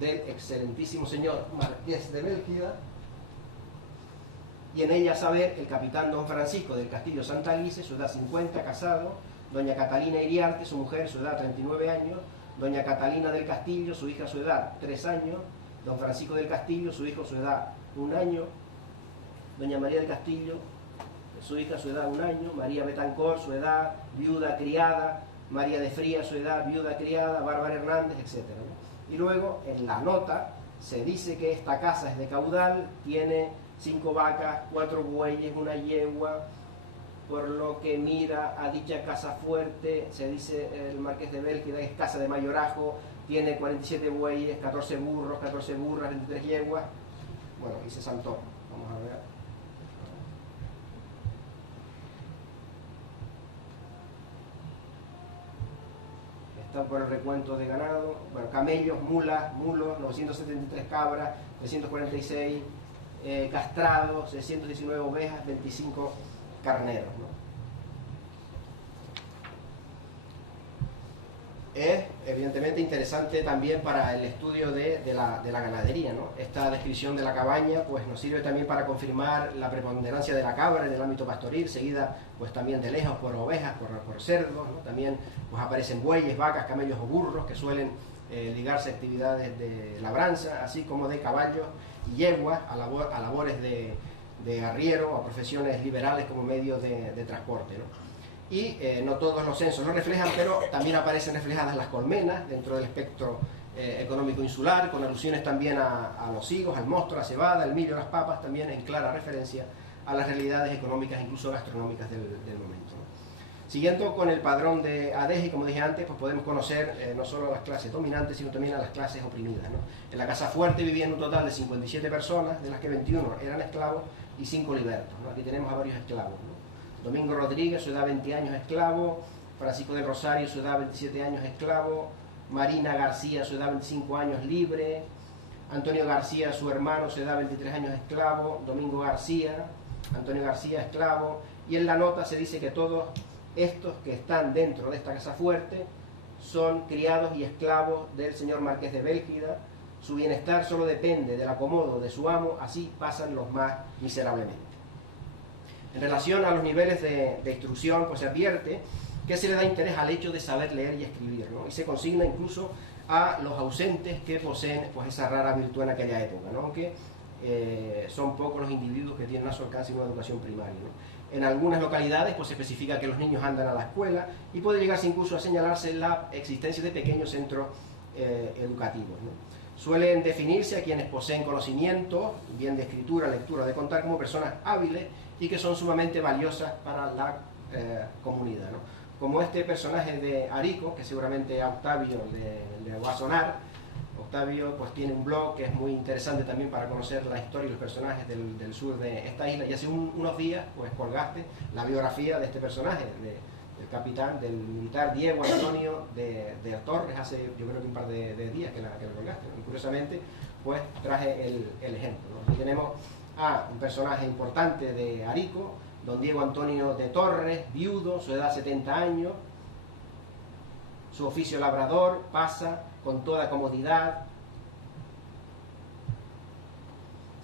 del excelentísimo señor Marqués de Bélgida, y en ella saber el capitán don Francisco del Castillo Santalice, su edad 50, casado, doña Catalina Iriarte, su mujer, su edad 39 años, doña Catalina del Castillo, su hija, su edad 3 años, don Francisco del Castillo, su hijo, su edad 1 año, doña María del Castillo, su hija, su edad 1 año, María Betancor, su edad, viuda, criada, María de Fría, su edad, viuda, criada, Bárbara Hernández, etc. Y luego, en la nota, se dice que esta casa es de caudal, tiene 5 vacas, 4 bueyes, 1 yegua, por lo que mira a dicha casa fuerte, se dice el marqués de Bélgida, es casa de mayorazgo, tiene 47 bueyes, 14 burros, 14 burras, 23 yeguas, bueno, y se saltó, vamos a ver. Están por el recuento de ganado, bueno, camellos, mulas, mulos, 973 cabras, 346 castrados, 619 ovejas, 25 carneros, ¿no? Es evidentemente interesante también para el estudio de la ganadería, ¿no? Esta descripción de la cabaña pues nos sirve también para confirmar la preponderancia de la cabra en el ámbito pastoril, seguida pues también de lejos por ovejas, por cerdos, ¿no? También pues aparecen bueyes, vacas, camellos o burros que suelen ligarse a actividades de labranza, así como de caballos y yeguas a labores de arriero o a profesiones liberales como medio de transporte, ¿no? Y no todos los censos lo reflejan, pero también aparecen reflejadas las colmenas dentro del espectro económico insular, con alusiones también a los higos, al mosto, la cebada, el millo, las papas, también en clara referencia a las realidades económicas, incluso gastronómicas del momento, ¿no? Siguiendo con el padrón de Adegi, como dije antes, pues podemos conocer no solo a las clases dominantes, sino también a las clases oprimidas, ¿no? En la Casa Fuerte vivían un total de 57 personas, de las que 21 eran esclavos y 5 libertos, ¿no? Aquí tenemos a varios esclavos, ¿no? Domingo Rodríguez, su edad 20 años, esclavo. Francisco del Rosario, su edad 27 años, esclavo. Marina García, su edad 25 años, libre. Antonio García, su hermano, su edad 23 años, esclavo. Domingo García, Antonio García, esclavo. Y en la nota se dice que todos estos que están dentro de esta casa fuerte son criados y esclavos del señor Marqués de Bélgida. Su bienestar solo depende del acomodo de su amo, así pasan los más miserablemente. En relación a los niveles de instrucción, pues se advierte que se le da interés al hecho de saber leer y escribir, ¿no? Y se consigna incluso a los ausentes que poseen pues esa rara virtud en aquella época, ¿no? Aunque son pocos los individuos que tienen a su alcance una educación primaria, ¿no? En algunas localidades pues se especifica que los niños andan a la escuela y puede llegarse incluso a señalarse la existencia de pequeños centros educativos, ¿no? Suelen definirse a quienes poseen conocimiento, bien de escritura, lectura, de contar, como personas hábiles y que son sumamente valiosas para la comunidad, ¿no? Como este personaje de Arico, que seguramente a Octavio le va a sonar. Octavio pues tiene un blog que es muy interesante también para conocer la historia y los personajes del sur de esta isla, y hace unos días pues colgaste la biografía de este personaje, del capitán, del militar Diego Antonio de Torres, hace yo creo que un par de días que la colgaste, ¿no? Y curiosamente pues traje el ejemplo, ¿no? Aquí tenemos a un personaje importante de Arico, don Diego Antonio de Torres, viudo, su edad 70 años, su oficio labrador, pasa con toda comodidad,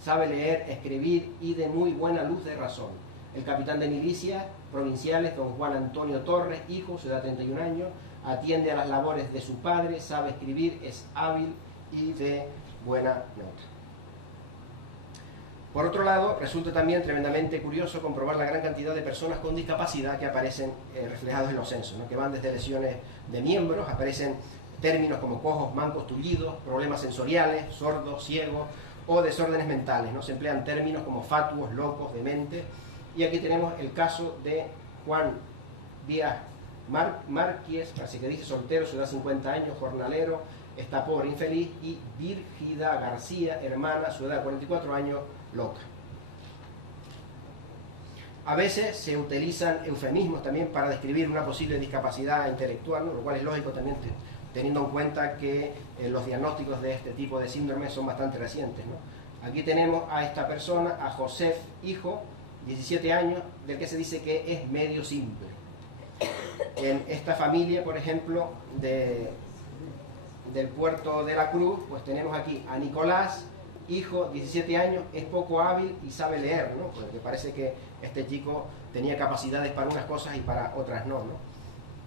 sabe leer, escribir y de muy buena luz de razón. El capitán de milicias provinciales, don Juan Antonio Torres, hijo, su edad 31 años, atiende a las labores de su padre, sabe escribir, es hábil y de buena nota. Por otro lado, resulta también tremendamente curioso comprobar la gran cantidad de personas con discapacidad que aparecen reflejados en los censos, ¿no? Que van desde lesiones de miembros, aparecen términos como cojos, mancos, tullidos, problemas sensoriales, sordos, ciegos o desórdenes mentales, ¿no? Se emplean términos como fatuos, locos, dementes. Y aquí tenemos el caso de Juan Díaz Márquez, parece que dice soltero, su edad 50 años, jornalero, está pobre, infeliz, y Virgida García, hermana, su edad 44 años, loca. A veces se utilizan eufemismos también para describir una posible discapacidad intelectual, ¿no? Lo cual es lógico también teniendo en cuenta que los diagnósticos de este tipo de síndromes son bastante recientes, ¿no? Aquí tenemos a esta persona, a Josef Hijo, 17 años, del que se dice que es medio simple. En esta familia, por ejemplo, del puerto de la Cruz, pues tenemos aquí a Nicolás hijo, 17 años, es poco hábil y sabe leer, ¿no? Porque parece que este chico tenía capacidades para unas cosas y para otras no, ¿no?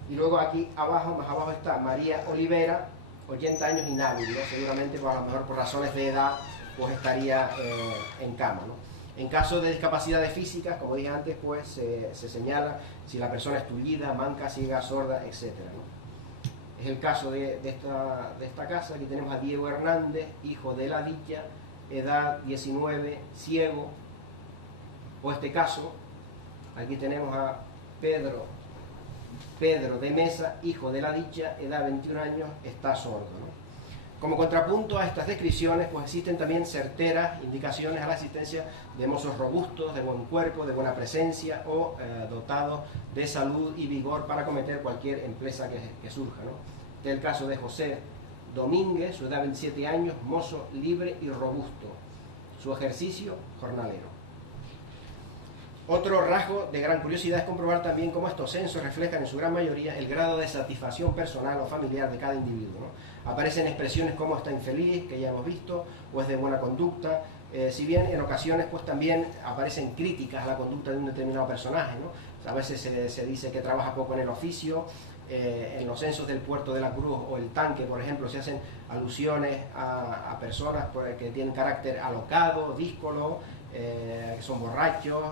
Y luego aquí abajo, más abajo está María Olivera, 80 años, inhábil, ¿no? Seguramente, pues, a lo mejor por razones de edad, pues estaría en cama, ¿no? En caso de discapacidades físicas, como dije antes, pues se señala si la persona es tullida, manca, ciega, sorda, etc., ¿no? Es el caso de esta casa. Aquí tenemos a Diego Hernández, hijo de la Dicha, edad 19, ciego. O este caso, aquí tenemos a Pedro de Mesa, hijo de la Dicha, edad 21 años, está sordo, ¿no? Como contrapunto a estas descripciones, pues existen también certeras indicaciones a la existencia de mozos robustos, de buen cuerpo, de buena presencia o dotados de salud y vigor para cometer cualquier empresa que surja, ¿no? Este es el caso de José Domínguez, su edad 27 años, mozo libre y robusto. Su ejercicio, jornalero. Otro rasgo de gran curiosidad es comprobar también cómo estos censos reflejan en su gran mayoría el grado de satisfacción personal o familiar de cada individuo, ¿no? Aparecen expresiones como está infeliz, que ya hemos visto, o es de buena conducta, si bien en ocasiones pues también aparecen críticas a la conducta de un determinado personaje, ¿no? A veces se dice que trabaja poco en el oficio. En los censos del Puerto de la Cruz o el Tanque, por ejemplo, se hacen alusiones a personas que tienen carácter alocado, díscolo, que son borrachos,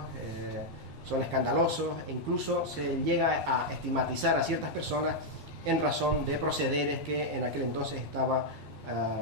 son escandalosos, e incluso se llega a estigmatizar a ciertas personas en razón de procederes que en aquel entonces estaba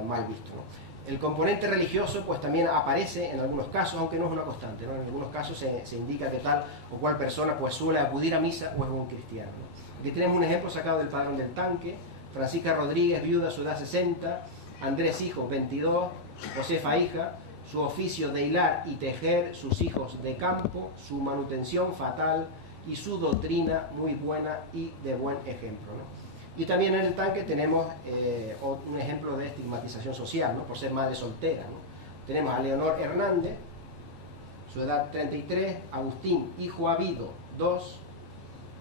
mal visto, ¿no? El componente religioso pues también aparece en algunos casos, aunque no es una constante, ¿no? En algunos casos se indica que tal o cual persona pues suele acudir a misa o es un cristiano, ¿no? Aquí tenemos un ejemplo sacado del Padrón del Tanque. Francisca Rodríguez, viuda, su edad 60, Andrés, hijo, 22, Josefa, hija, su oficio de hilar y tejer, sus hijos de campo, su manutención fatal y su doctrina muy buena y de buen ejemplo, ¿no? Y también en el Tanque tenemos un ejemplo de estigmatización social, ¿no? Por ser madre soltera, ¿no? Tenemos a Leonor Hernández, su edad 33, Agustín, hijo habido, 2,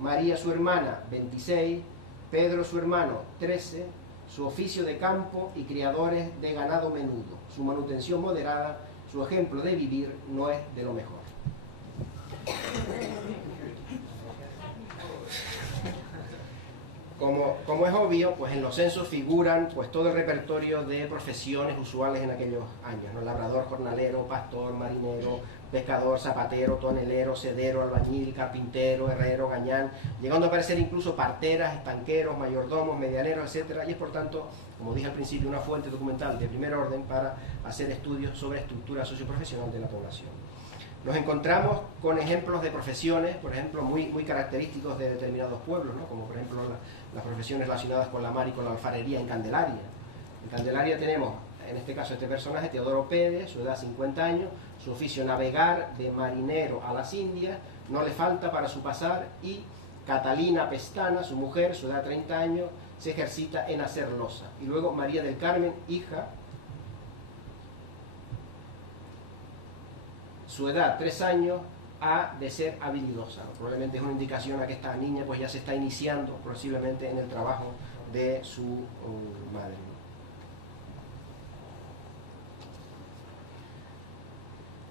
María, su hermana, 26, Pedro, su hermano, 13, su oficio de campo y criadores de ganado menudo, su manutención moderada, su ejemplo de vivir no es de lo mejor. Como es obvio, pues en los censos figuran pues todo el repertorio de profesiones usuales en aquellos años, ¿no? Labrador, jornalero, pastor, marinero, pescador, zapatero, tonelero, sedero, albañil, carpintero, herrero, gañán, llegando a aparecer incluso parteras, estanqueros, mayordomos, medianeros, etc. Y es por tanto, como dije al principio, una fuente documental de primer orden para hacer estudios sobre estructura socioprofesional de la población. Nos encontramos con ejemplos de profesiones, por ejemplo, muy característicos de determinados pueblos, ¿no? Como por ejemplo las profesiones relacionadas con la mar y con la alfarería en Candelaria. En Candelaria tenemos, en este caso, este personaje, Teodoro Pérez, su edad 50 años, su oficio navegar de marinero a las Indias, no le falta para su pasar, y Catalina Pestana, su mujer, su edad 30 años, se ejercita en hacer loza. Y luego María del Carmen, hija, su edad 3 años, ha de ser habilidosa, ¿no? Probablemente es una indicación a que esta niña pues ya se está iniciando posiblemente en el trabajo de su madre,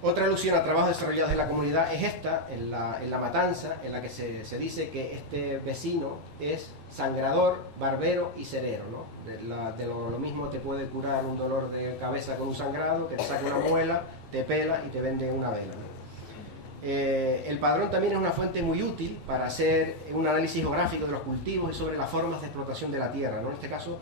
¿no? Otra alusión a trabajos desarrollados en la comunidad es esta, en la Matanza, en la que se dice que este vecino es sangrador, barbero y cerero, ¿no? De lo mismo te puede curar un dolor de cabeza con un sangrado, que te saca una muela, te pela y te vende una vela, ¿no? El padrón también es una fuente muy útil para hacer un análisis geográfico de los cultivos y sobre las formas de explotación de la tierra, ¿no? En este caso,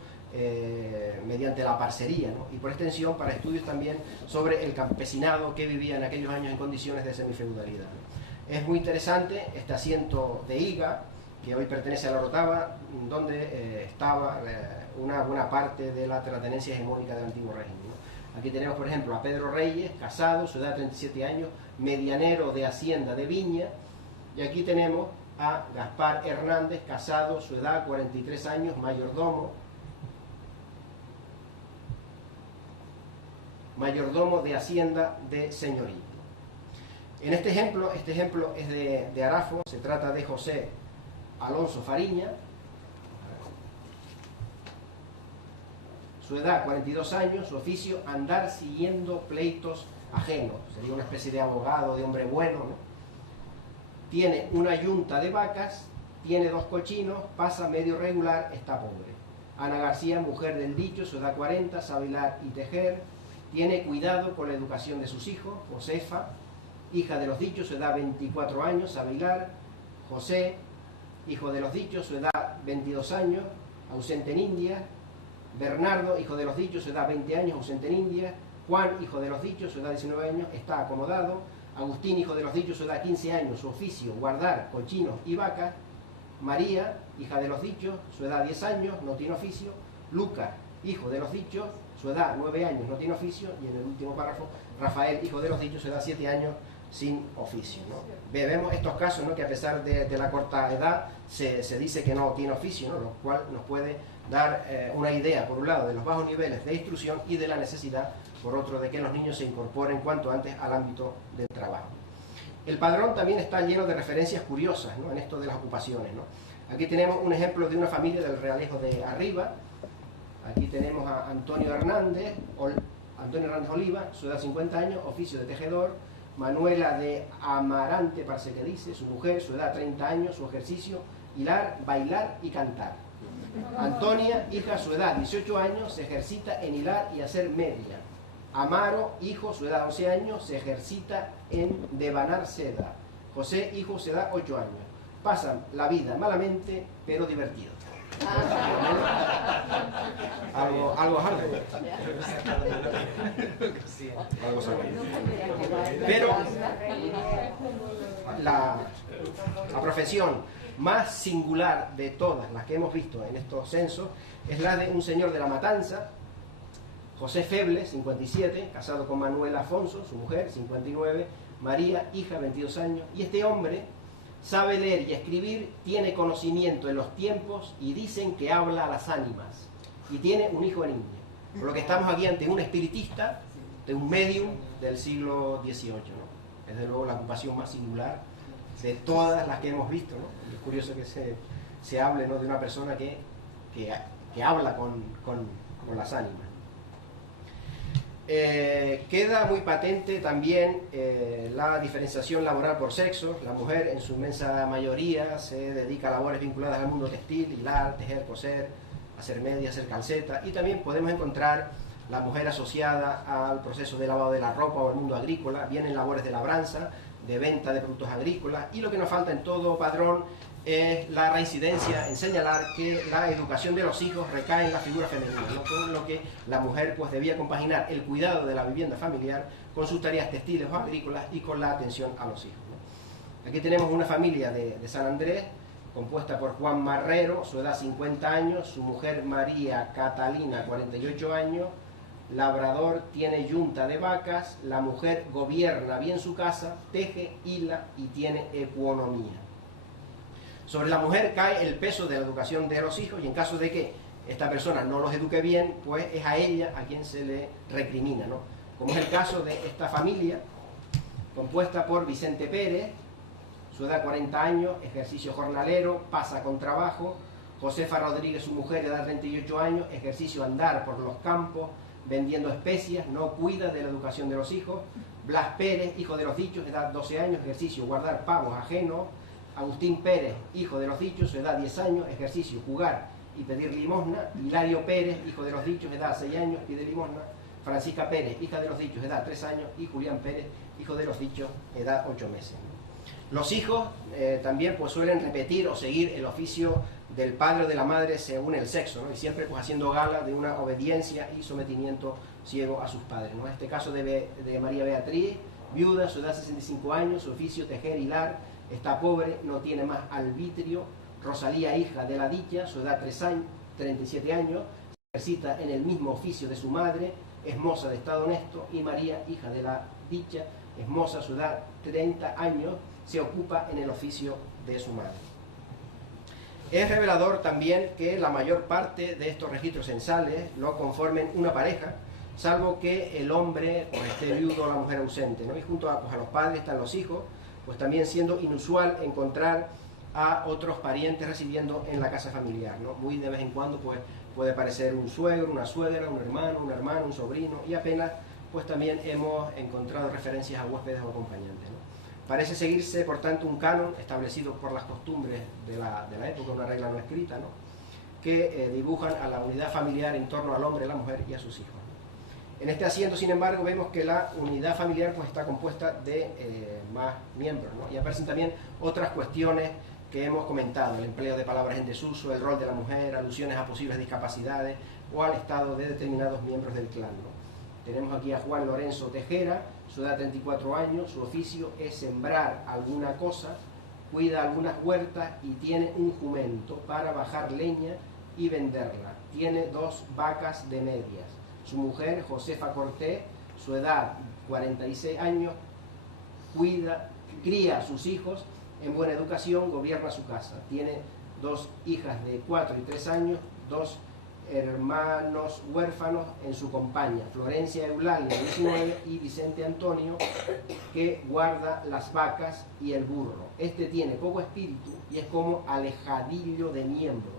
mediante la parcería, ¿no? Y por extensión para estudios también sobre el campesinado que vivía en aquellos años en condiciones de semifeudalidad, ¿no? Es muy interesante este asiento de Higa, que hoy pertenece a la Orotava, donde estaba una buena parte de la terratenencia hegemónica del antiguo régimen, ¿no? Aquí tenemos, por ejemplo, a Pedro Reyes, casado, su edad 37 años, medianero de Hacienda de Viña, y aquí tenemos a Gaspar Hernández, casado, su edad 43 años, mayordomo de Hacienda de Señorío. En este ejemplo es de Arafo, se trata de José Alonso Fariña. su edad 42 años, su oficio andar siguiendo pleitos ajenos, sería una especie de abogado, de hombre bueno, ¿no? Tiene una yunta de vacas, tiene 2 cochinos, pasa medio regular, está pobre. Ana García, mujer del dicho, su edad 40, sabe hilar y tejer, tiene cuidado con la educación de sus hijos. Josefa, hija de los dichos, su edad 24 años, sabe hilar. José, hijo de los dichos, su edad 22 años, ausente en India. Bernardo, hijo de los dichos, su edad 20 años, ausente en India. Juan, hijo de los dichos, su edad 19 años, está acomodado. Agustín, hijo de los dichos, su edad 15 años, su oficio, guardar cochinos y vacas. María, hija de los dichos, su edad 10 años, no tiene oficio. Lucas, hijo de los dichos, su edad 9 años, no tiene oficio. Y en el último párrafo, Rafael, hijo de los dichos, su edad 7 años, sin oficio, ¿no? Vemos estos casos, ¿no?, que a pesar de la corta edad se dice que no tiene oficio, ¿no?, lo cual nos puede dar una idea, por un lado, de los bajos niveles de instrucción y de la necesidad, por otro, de que los niños se incorporen cuanto antes al ámbito del trabajo. El padrón también está lleno de referencias curiosas, ¿no?, en esto de las ocupaciones, ¿no? Aquí tenemos un ejemplo de una familia del Realejo de Arriba. Aquí tenemos a Antonio Hernández Oliva, su edad 50 años, oficio de tejedor. Manuela de Amarante, parece que dice, su mujer, su edad 30 años, su ejercicio, hilar, bailar y cantar. Antonia, hija, su edad 18 años, se ejercita en hilar y hacer media. Amaro, hijo, su edad 11 años, se ejercita en devanar seda. José, hijo, su edad 8 años. Pasan la vida malamente, pero divertido. Algo pero la profesión más singular de todas las que hemos visto en estos censos es la de un señor de La Matanza, José Feble, 57, casado con Manuela Afonso, su mujer, 59, María, hija, 22 años, y este hombre sabe leer y escribir, tiene conocimiento en los tiempos y dicen que habla a las ánimas. Y tiene un hijo en India. Por lo que estamos aquí ante un espiritista, de un medium del siglo XVIII, ¿no? Es de luego la ocupación más singular de todas las que hemos visto, ¿no? Es curioso que se hable, ¿no?, de una persona que habla con las ánimas. Queda muy patente también la diferenciación laboral por sexo. La mujer en su inmensa mayoría se dedica a labores vinculadas al mundo textil, hilar, tejer, coser, hacer medias, hacer calceta, y también podemos encontrar la mujer asociada al proceso de lavado de la ropa o al mundo agrícola, bien en labores de labranza, de venta de productos agrícolas, y lo que nos falta en todo padrón es la reincidencia en señalar que la educación de los hijos recae en la figura femenina, ¿no?, con lo que la mujer pues debía compaginar el cuidado de la vivienda familiar con sus tareas textiles o agrícolas y con la atención a los hijos, ¿no? Aquí tenemos una familia de San Andrés compuesta por Juan Marrero, su edad 50 años, su mujer María Catalina, 48 años, labrador, tiene yunta de vacas, la mujer gobierna bien su casa, teje, hila y tiene economía. Sobre la mujer cae el peso de la educación de los hijos, y en caso de que esta persona no los eduque bien, pues es a ella a quien se le recrimina, ¿no? Como es el caso de esta familia, compuesta por Vicente Pérez, su edad 40 años, ejercicio jornalero, pasa con trabajo. Josefa Rodríguez, su mujer, edad 38 años, ejercicio andar por los campos, vendiendo especias, no cuida de la educación de los hijos. Blas Pérez, hijo de los dichos, edad 12 años, ejercicio guardar pavos ajenos. Agustín Pérez, hijo de los dichos, edad 10 años, ejercicio jugar y pedir limosna. Hilario Pérez, hijo de los dichos, edad 6 años, pide limosna. Francisca Pérez, hija de los dichos, edad 3 años, y Julián Pérez, hijo de los dichos, edad 8 meses. Los hijos también pues suelen repetir o seguir el oficio del padre o de la madre según el sexo, ¿no? Y siempre pues haciendo gala de una obediencia y sometimiento ciego a sus padres, ¿no? Este caso de María Beatriz, viuda, su edad 65 años, su oficio tejer, hilar, está pobre, no tiene más arbitrio. Rosalía, hija de la dicha, su edad 37 años, se ejercita en el mismo oficio de su madre, es moza de estado honesto. Y María, hija de la dicha, es moza, su edad 30 años, se ocupa en el oficio de su madre. Es revelador también que la mayor parte de estos registros censales lo conformen una pareja, salvo que el hombre pues, esté viudo o la mujer ausente, ¿no? Y junto a los padres están los hijos, pues también siendo inusual encontrar a otros parientes residiendo en la casa familiar, ¿no? Muy de vez en cuando pues puede parecer un suegro, una suegra, un hermano, un sobrino, y apenas pues también hemos encontrado referencias a huéspedes o acompañantes, ¿no? Parece seguirse, por tanto, un canon establecido por las costumbres de la época, una regla no escrita, ¿no?, que dibujan a la unidad familiar en torno al hombre, la mujer y a sus hijos. En este asiento, sin embargo, vemos que la unidad familiar pues está compuesta de más miembros, ¿no? Y aparecen también otras cuestiones que hemos comentado: el empleo de palabras en desuso, el rol de la mujer, alusiones a posibles discapacidades o al estado de determinados miembros del clan, ¿no? Tenemos aquí a Juan Lorenzo Tejera, su edad 34 años, su oficio es sembrar alguna cosa, cuida algunas huertas y tiene un jumento para bajar leña y venderla. Tiene 2 vacas de medias. Su mujer, Josefa Cortés, su edad 46 años, cría a sus hijos en buena educación, gobierna su casa. Tiene 2 hijas de 4 y 3 años, 2 hermanos huérfanos en su compañía, Florencia Eulalia, 19, y Vicente Antonio, que guarda las vacas y el burro. Este tiene poco espíritu y es como alejadillo de miembros.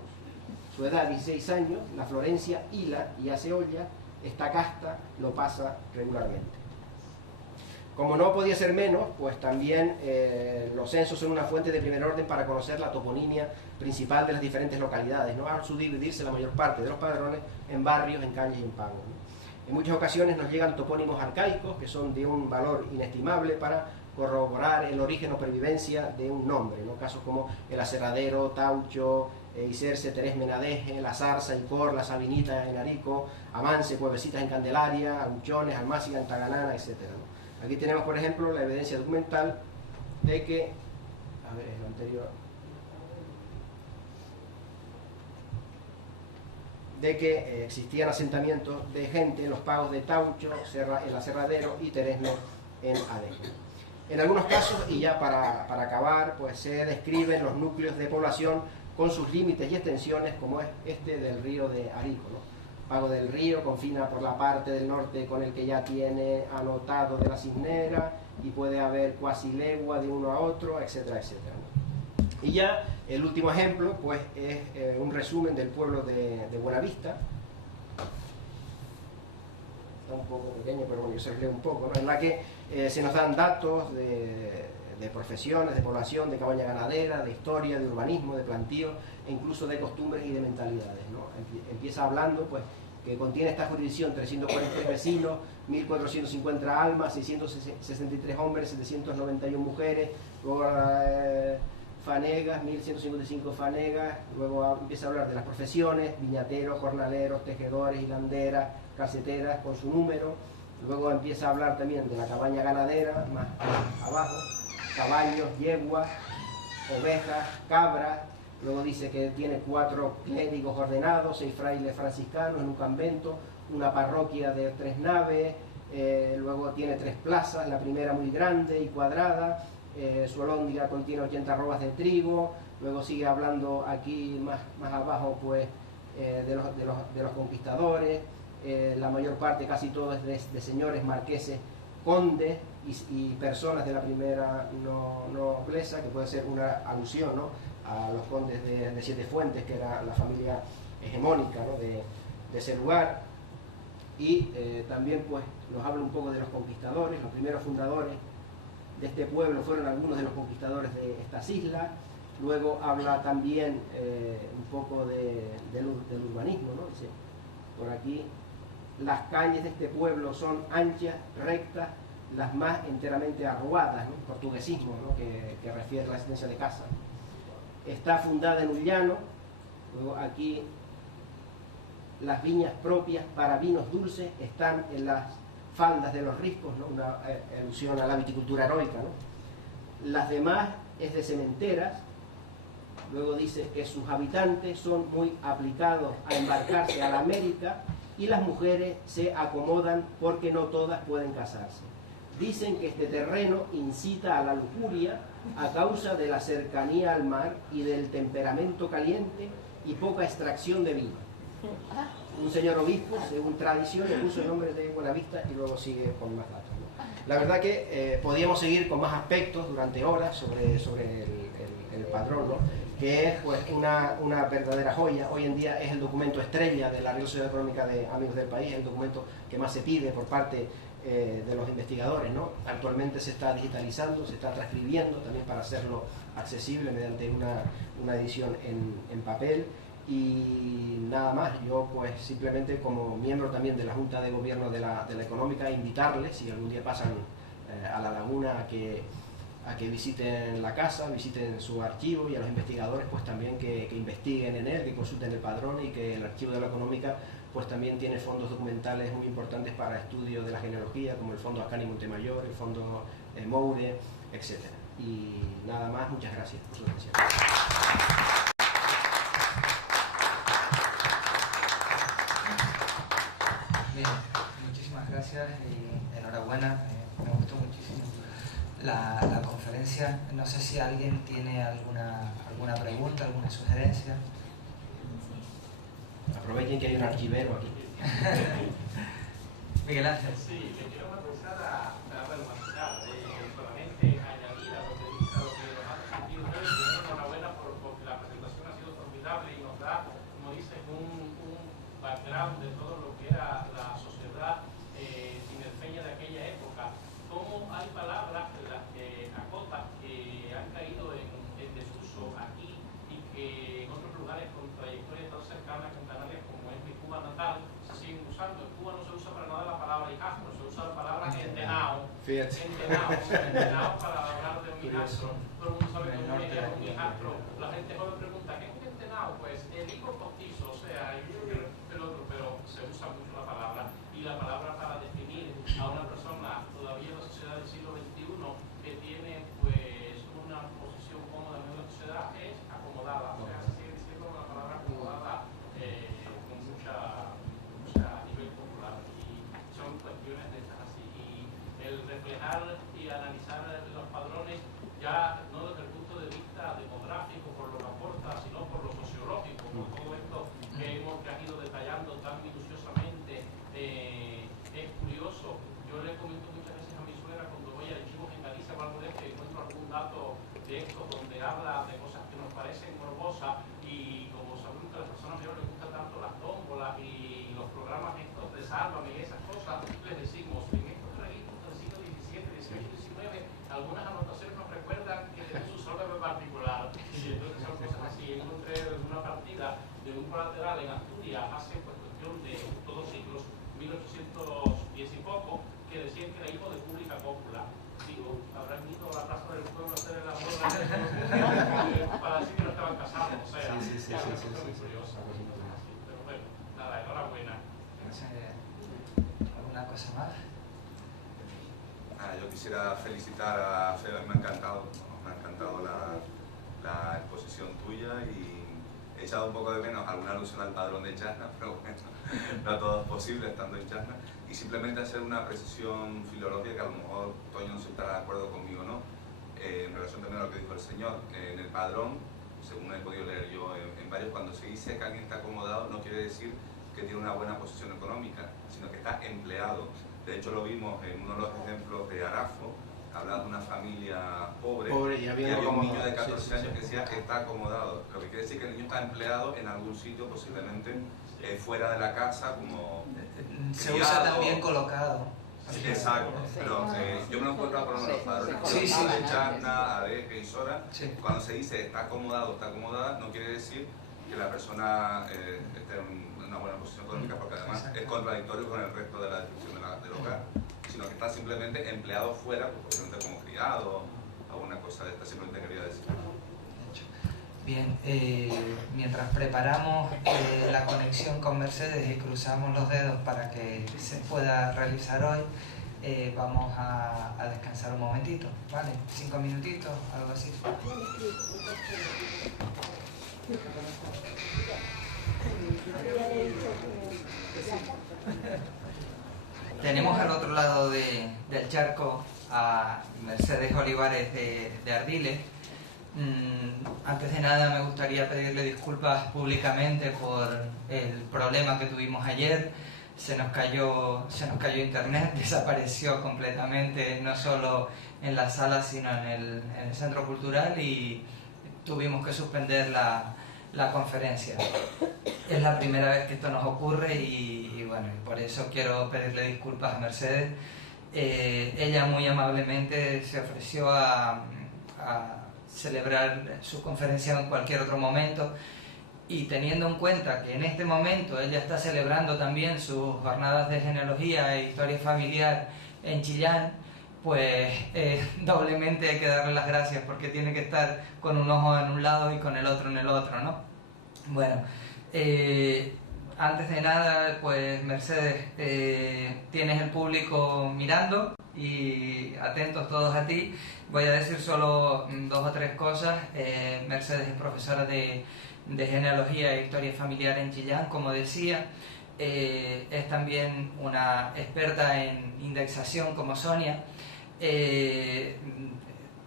Su edad 16 años, la Florencia hila y hace olla, esta casta lo pasa regularmente. Como no podía ser menos, pues también los censos son una fuente de primer orden para conocer la toponimia principal de las diferentes localidades, ¿no?, al subdividirse la mayor parte de los padrones en barrios, en calles y en pagos, ¿no? En muchas ocasiones nos llegan topónimos arcaicos que son de un valor inestimable para corroborar el origen o pervivencia de un nombre, ¿no? Casos como el Aserradero, Taucho, Iserce, Terés Menadeje, La Zarza, Icor, La Sabinita en Arico, Amance, Cuevecitas en Candelaria, Aguchones, Almáciga en Taganana, etc., ¿no? Aquí tenemos, por ejemplo, la evidencia documental de que, a ver, es lo anterior, de que existían asentamientos de gente en los pagos de Taucho, el Aserradero y Teresme en Adeje. En algunos casos, y ya para acabar, pues se describen los núcleos de población con sus límites y extensiones, como es este del río de Arico, ¿no? Pago del Río confina por la parte del norte con el que ya tiene anotado de la Cisnera, y puede haber cuasi legua de uno a otro, etcétera, etcétera, ¿no? Y ya el último ejemplo pues es un resumen del pueblo de Buenavista. Está un poco pequeño, pero bueno, yo se los leo un poco, ¿no?, en la que se nos dan datos de profesiones, de población, de cabaña ganadera, de historia, de urbanismo, de plantío e incluso de costumbres y de mentalidades, ¿no? Empieza hablando pues que contiene esta jurisdicción 343 vecinos, 1450 almas, 663 hombres, 791 mujeres, luego fanegas, 1155 fanegas, luego empieza a hablar de las profesiones: viñateros, jornaleros, tejedores, hilanderas, calceteras, con su número. Luego empieza a hablar también de la cabaña ganadera, más abajo: caballos, yeguas, ovejas, cabras. Luego dice que tiene 4 clérigos ordenados, 6 frailes franciscanos en un convento, una parroquia de 3 naves, luego tiene 3 plazas, la primera muy grande y cuadrada, su alhóndiga contiene 80 arrobas de trigo. Luego sigue hablando aquí más abajo pues de los conquistadores. La mayor parte, casi todo, es de señores, marqueses, condes y personas de la primera nobleza, que puede ser una alusión, ¿no?, a los condes de Siete Fuentes, que era la familia hegemónica, ¿no?, de ese lugar. Y también pues nos habla un poco de los conquistadores. Los primeros fundadores de este pueblo fueron algunos de los conquistadores de estas islas. Luego habla también un poco del urbanismo, ¿no? Dice por aquí: las calles de este pueblo son anchas, rectas, las más enteramente arrugadas, ¿no? Portuguesismo, ¿no?, que refiere a la existencia de casas. Está fundada en un llano. Luego aquí: las viñas propias para vinos dulces están en las faldas de los riscos, ¿no?, una alusión a la viticultura heroica, ¿no? Las demás es de sementeras. Luego dice que sus habitantes son muy aplicados a embarcarse a la América, y las mujeres se acomodan porque no todas pueden casarse. Dicen que este terreno incita a la lujuria a causa de la cercanía al mar y del temperamento caliente y poca extracción de vino. Un señor obispo, según tradición, le puso el nombre de Buenavista, y luego sigue con más datos, ¿no? La verdad que podíamos seguir con más aspectos durante horas sobre el padrón, ¿no? que es pues una verdadera joya. Hoy en día es el documento estrella de la Real Sociedad Económica de Amigos del País, el documento que más se pide por parte de los investigadores, ¿no? Actualmente se está digitalizando, se está transcribiendo también para hacerlo accesible mediante una edición en papel. Y nada más, yo pues simplemente como miembro también de la Junta de Gobierno de la Económica, invitarles, si algún día pasan a La Laguna, a que visiten la casa, visiten su archivo, y a los investigadores pues también que investiguen en él, que consulten el padrón, y que el archivo de la Económica pues también tiene fondos documentales muy importantes para estudio de la genealogía, como el Fondo Ascani Montemayor, el Fondo Moure, etc. Y nada más, muchas gracias por su atención. Bien, muchísimas gracias y enhorabuena, me gustó muchísimo la conferencia. No sé si alguien tiene alguna pregunta, alguna sugerencia. Aprovechen que hay un archivero aquí. Miguel Ángel. Sí, le quiero empezar a matizar, solamente añadir a lo que nos ha discutido ustedes. Primero, enhorabuena porque la presentación ha sido formidable y nos da, como dicen, un background de todo lo que era la sociedad tinerfeña de aquella época. Cómo hay palabras en las que acotas que han caído en desuso aquí y que en otros lugares con trayectoria tan cercana con Canarias como es mi Cuba natal se siguen usando. En Cuba no se usa para nada la palabra hijastro, se usa la palabra entenao. Entenao para hablar de un hijastro. Todo el mundo sabe que un hijastro. La gente joven pregunta, ¿qué es un entenao? Pues el hijo postizo, o sea, el otro, pero se usa mucho la palabra. Y la palabra para definir a una persona todavía en la sociedad del siglo XXI que tiene pues una posición cómoda en la sociedad es acomodada. O sea, se sigue diciendo la palabra acomodada con mucha a nivel popular. Y son cuestiones de estas así. Y el reflejar y analizar los padrones ya no desde el punto de vista demográfico por lo que aporta, sino por lo sociológico, por todo esto que hemos ido detallando tan minuciosamente. Es curioso, yo le comento muchas veces a mi suegra cuando voy a archivos en Galicia o algo de esto y encuentro algún dato de esto donde habla de cosas que nos parecen morbosas, y como sabemos que a las personas mayores les gustan tanto las tómbolas y los programas estos de Sálvame y esas cosas, les decimos, en estos traguitos del siglo XVII, XVIII, XIX, algunas anotaciones nos recuerdan que tenemos un Sálvame particular, y entonces son cosas así. Encontré una partida de un colateral en Asturias hace pues cuestión de 2 siglos, 1810 y poco, que decían que era hijo de Pública Cópula. Digo, habrán ido a la plaza del pueblo a hacer el amor para decir que no estaban casados. O sea, es una cosa muy curiosa. Pero bueno, nada, enhorabuena. ¿Alguna cosa más? Yo quisiera felicitar a Fede, me ha encantado la exposición tuya, y he echado un poco de menos alguna alusión al padrón de Chasna, pero bueno, no todo es posible estando en Chasna. Y simplemente hacer una precisión filológica, que a lo mejor Toño no se estará de acuerdo conmigo, ¿no? En relación también a lo que dijo el señor, en el padrón, según he podido leer yo en varios, cuando se dice que alguien está acomodado, no quiere decir que tiene una buena posición económica, sino que está empleado. De hecho, lo vimos en uno de los ejemplos de Arafo, hablando de una familia pobre y había un niño de 14 años que decía que está acomodado. Lo que quiere decir que el niño está empleado en algún sitio, posiblemente fuera de la casa, como se usa también colocado. Exacto, pero yo me lo encuentro por los padrones de Chasna, Adeje y Sora. Cuando se dice está acomodado, está acomodada, no quiere decir que la persona esté en una buena posición económica, porque además es contradictorio con el resto de la descripción del hogar, sino que está simplemente empleado fuera, pues, posiblemente como criado, alguna cosa de esta, simplemente quería decir. Bien, mientras preparamos la conexión con Mercedes y cruzamos los dedos para que se pueda realizar hoy, vamos a descansar un momentito, ¿vale? 5 minutitos, algo así. Tenemos al otro lado del charco a Mercedes Olivares de Ardiles. Antes de nada me gustaría pedirle disculpas públicamente por el problema que tuvimos ayer. Se nos cayó internet, desapareció completamente, no solo en la sala sino en el centro cultural, y tuvimos que suspender la conferencia. Es la primera vez que esto nos ocurre y bueno, y por eso quiero pedirle disculpas a Mercedes. Ella muy amablemente se ofreció a celebrar su conferencia en cualquier otro momento, y teniendo en cuenta que en este momento ella está celebrando también sus jornadas de genealogía e historia familiar en Chillán, pues doblemente hay que darle las gracias, porque tiene que estar con un ojo en un lado y con el otro en el otro, ¿no? Bueno, antes de nada, pues Mercedes, tienes el público mirando y atentos todos a ti. Voy a decir solo 2 o 3 cosas. Mercedes es profesora de genealogía e historia familiar en Chillán, como decía. Es también una experta en indexación como Sonia.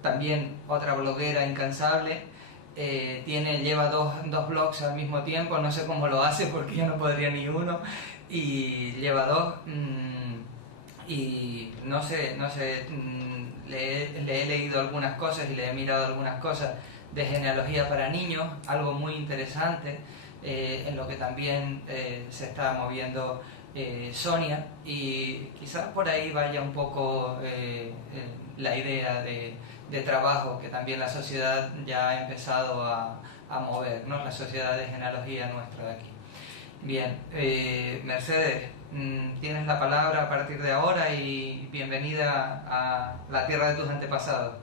También otra bloguera incansable. Lleva dos blogs al mismo tiempo, no sé cómo lo hace porque yo no podría ni uno, y lleva 2, y no sé, le he leído algunas cosas y le he mirado algunas cosas de genealogía para niños, algo muy interesante, en lo que también se está moviendo Sonia, y quizás por ahí vaya un poco la idea de trabajo que también la sociedad ya ha empezado a mover, ¿no? La sociedad de genealogía nuestra de aquí. Bien, Mercedes, tienes la palabra a partir de ahora y bienvenida a la tierra de tus antepasados.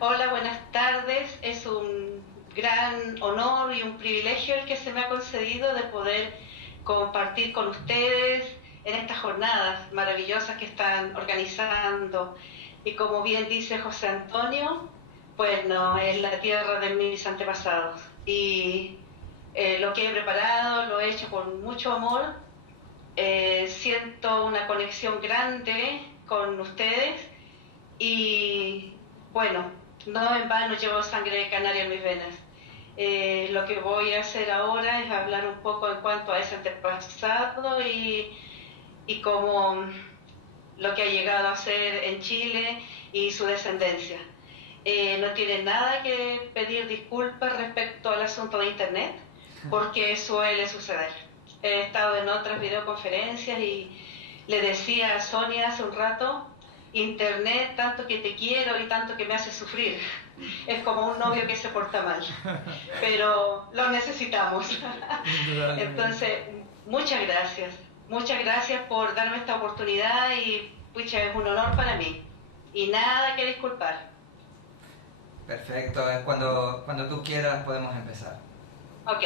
Hola, buenas tardes. Es un gran honor y un privilegio el que se me ha concedido de poder compartir con ustedes en estas jornadas maravillosas que están organizando. Y como bien dice José Antonio, pues no, es la tierra de mis antepasados. Y lo que he preparado lo he hecho con mucho amor. Siento una conexión grande con ustedes y bueno, no en vano llevo sangre de canaria en mis venas. Lo que voy a hacer ahora es hablar un poco en cuanto a ese antepasado y cómo lo que ha llegado a ser en Chile y su descendencia. No tiene nada que pedir disculpas respecto al asunto de Internet, porque suele suceder. He estado en otras videoconferencias y le decía a Sonia hace un rato, Internet tanto que te quiero y tanto que me hace sufrir. Es como un novio que se porta mal, pero lo necesitamos. Entonces, muchas gracias por darme esta oportunidad y pucha, es un honor para mí y nada que disculpar. Perfecto, cuando tú quieras podemos empezar. Ok.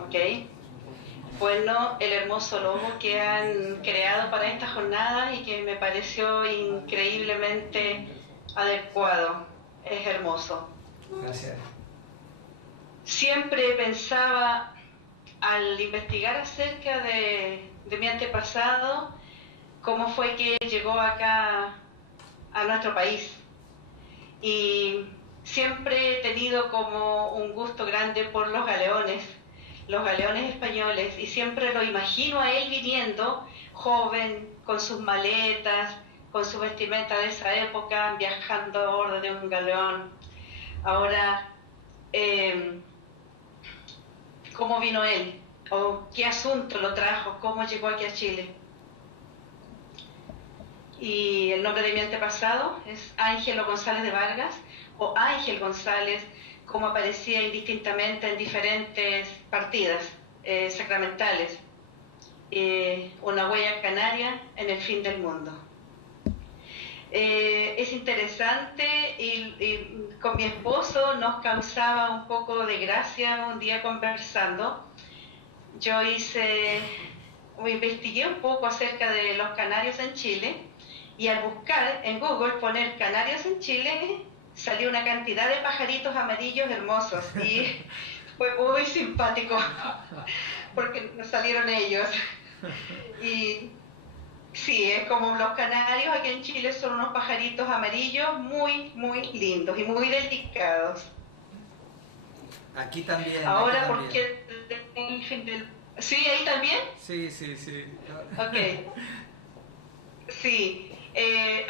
Ok. Bueno, el hermoso logo que han creado para esta jornada y que me pareció increíblemente adecuado. Es hermoso. Gracias. Siempre pensaba, al investigar acerca de mi antepasado, cómo fue que llegó acá a nuestro país. Y siempre he tenido como un gusto grande por los galeones españoles, y siempre lo imagino a él viniendo, joven, con sus maletas, con su vestimenta de esa época, viajando a bordo de un galeón. Ahora, ¿cómo vino él? ¿O qué asunto lo trajo? ¿Cómo llegó aquí a Chile? Y el nombre de mi antepasado es Ángelo González de Vargas, o Ángel González, como aparecía indistintamente en diferentes partidas sacramentales. Una huella canaria en el fin del mundo. Es interesante y con mi esposo nos causaba un poco de gracia un día conversando. Yo investigué un poco acerca de los canarios en Chile, y al buscar en Google poner canarios en Chile salió una cantidad de pajaritos amarillos hermosos y fue muy simpático porque nos salieron ellos. Y sí, es como los canarios aquí en Chile son unos pajaritos amarillos muy, muy lindos y muy delicados. Aquí también. Ahora, aquí ¿por también. qué el fin del... ¿Sí, ahí también? Sí, sí, sí. Ok, sí.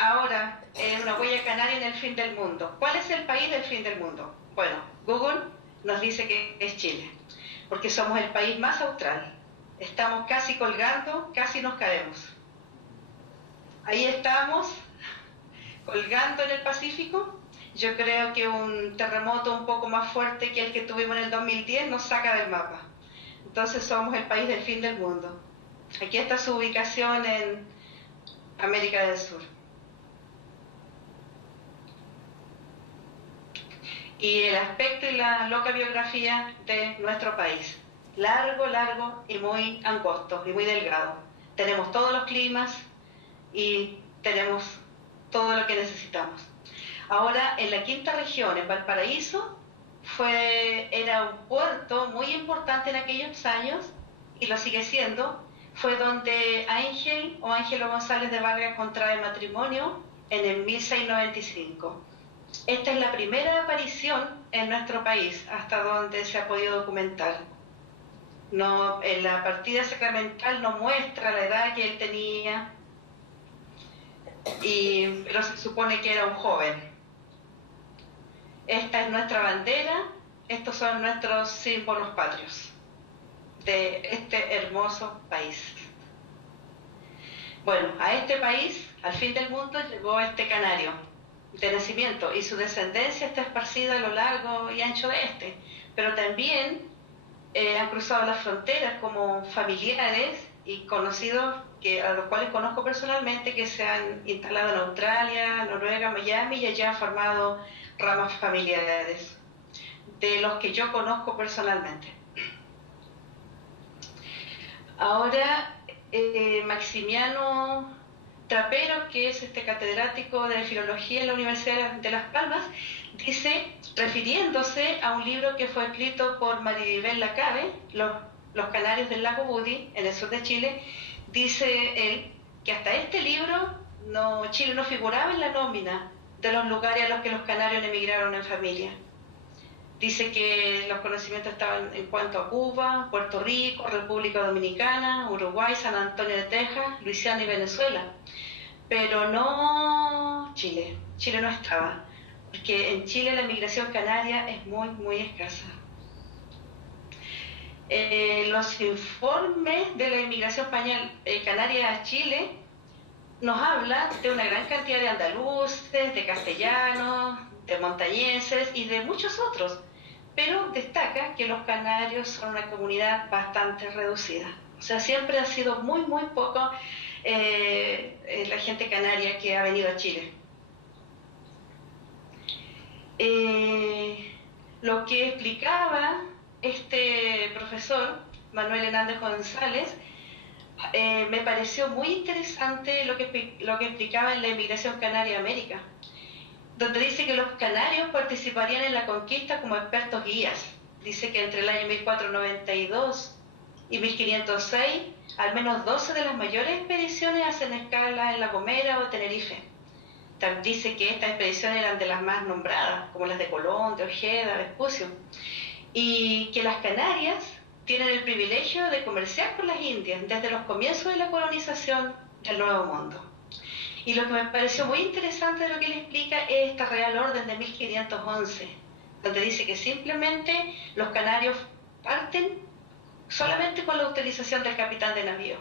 Ahora, una huella canaria en el fin del mundo. ¿Cuál es el país del fin del mundo? Bueno, Google nos dice que es Chile, porque somos el país más austral. Estamos casi colgando, casi nos caemos. Ahí estamos, colgando en el Pacífico. Yo creo que un terremoto un poco más fuerte que el que tuvimos en el 2010 nos saca del mapa. Entonces somos el país del fin del mundo. Aquí está su ubicación en América del Sur. Y el aspecto y la loca biografía de nuestro país. Largo, largo y muy angosto y muy delgado. Tenemos todos los climas y tenemos todo lo que necesitamos. Ahora, en la quinta región, en Valparaíso, era un puerto muy importante en aquellos años, y lo sigue siendo. Fue donde Ángelo González de Vargas contrae matrimonio en el 1695. Esta es la primera aparición en nuestro país, hasta donde se ha podido documentar. No, en la partida sacramental no muestra la edad que él tenía, pero se supone que era un joven. Esta es nuestra bandera, estos son nuestros símbolos patrios de este hermoso país. Bueno, a este país, al fin del mundo, llegó este canario de nacimiento y su descendencia está esparcida a lo largo y ancho de este, pero también han cruzado las fronteras como familiares y conocidos a los cuales conozco personalmente, que se han instalado en Australia, Noruega, Miami, y allá han formado ramas familiares, de los que yo conozco personalmente. Ahora, Maximiano Trapero, que es catedrático de Filología en la Universidad de Las Palmas, dice, refiriéndose a un libro que fue escrito por Maribel Lacabe, Los Canarios del Lago Budi, en el sur de Chile, dice él que hasta este libro Chile no figuraba en la nómina de los lugares a los que los canarios emigraron en familia. Dice que los conocimientos estaban en cuanto a Cuba, Puerto Rico, República Dominicana, Uruguay, San Antonio de Texas, Luisiana y Venezuela, pero no Chile. Chile no estaba, porque en Chile la migración canaria es muy, muy escasa. Los informes de la inmigración canaria a Chile nos hablan de una gran cantidad de andaluces, de castellanos, de montañeses y de muchos otros, pero destaca que los canarios son una comunidad bastante reducida. O sea, siempre ha sido muy, muy poco la gente canaria que ha venido a Chile. Lo que explicaba este profesor, Manuel Hernández González, me pareció muy interesante lo que explicaba en la inmigración canaria a América, donde dice que los canarios participarían en la conquista como expertos guías. Dice que entre el año 1492 y 1506, al menos 12 de las mayores expediciones hacen escala en La Gomera o Tenerife. También dice que estas expediciones eran de las más nombradas, como las de Colón, de Ojeda, Vespucio, y que las Canarias tienen el privilegio de comerciar con las Indias desde los comienzos de la colonización del Nuevo Mundo. Y lo que me pareció muy interesante de lo que él explica es esta Real Orden de 1511, donde dice que simplemente los canarios parten solamente con la autorización del capitán de navío.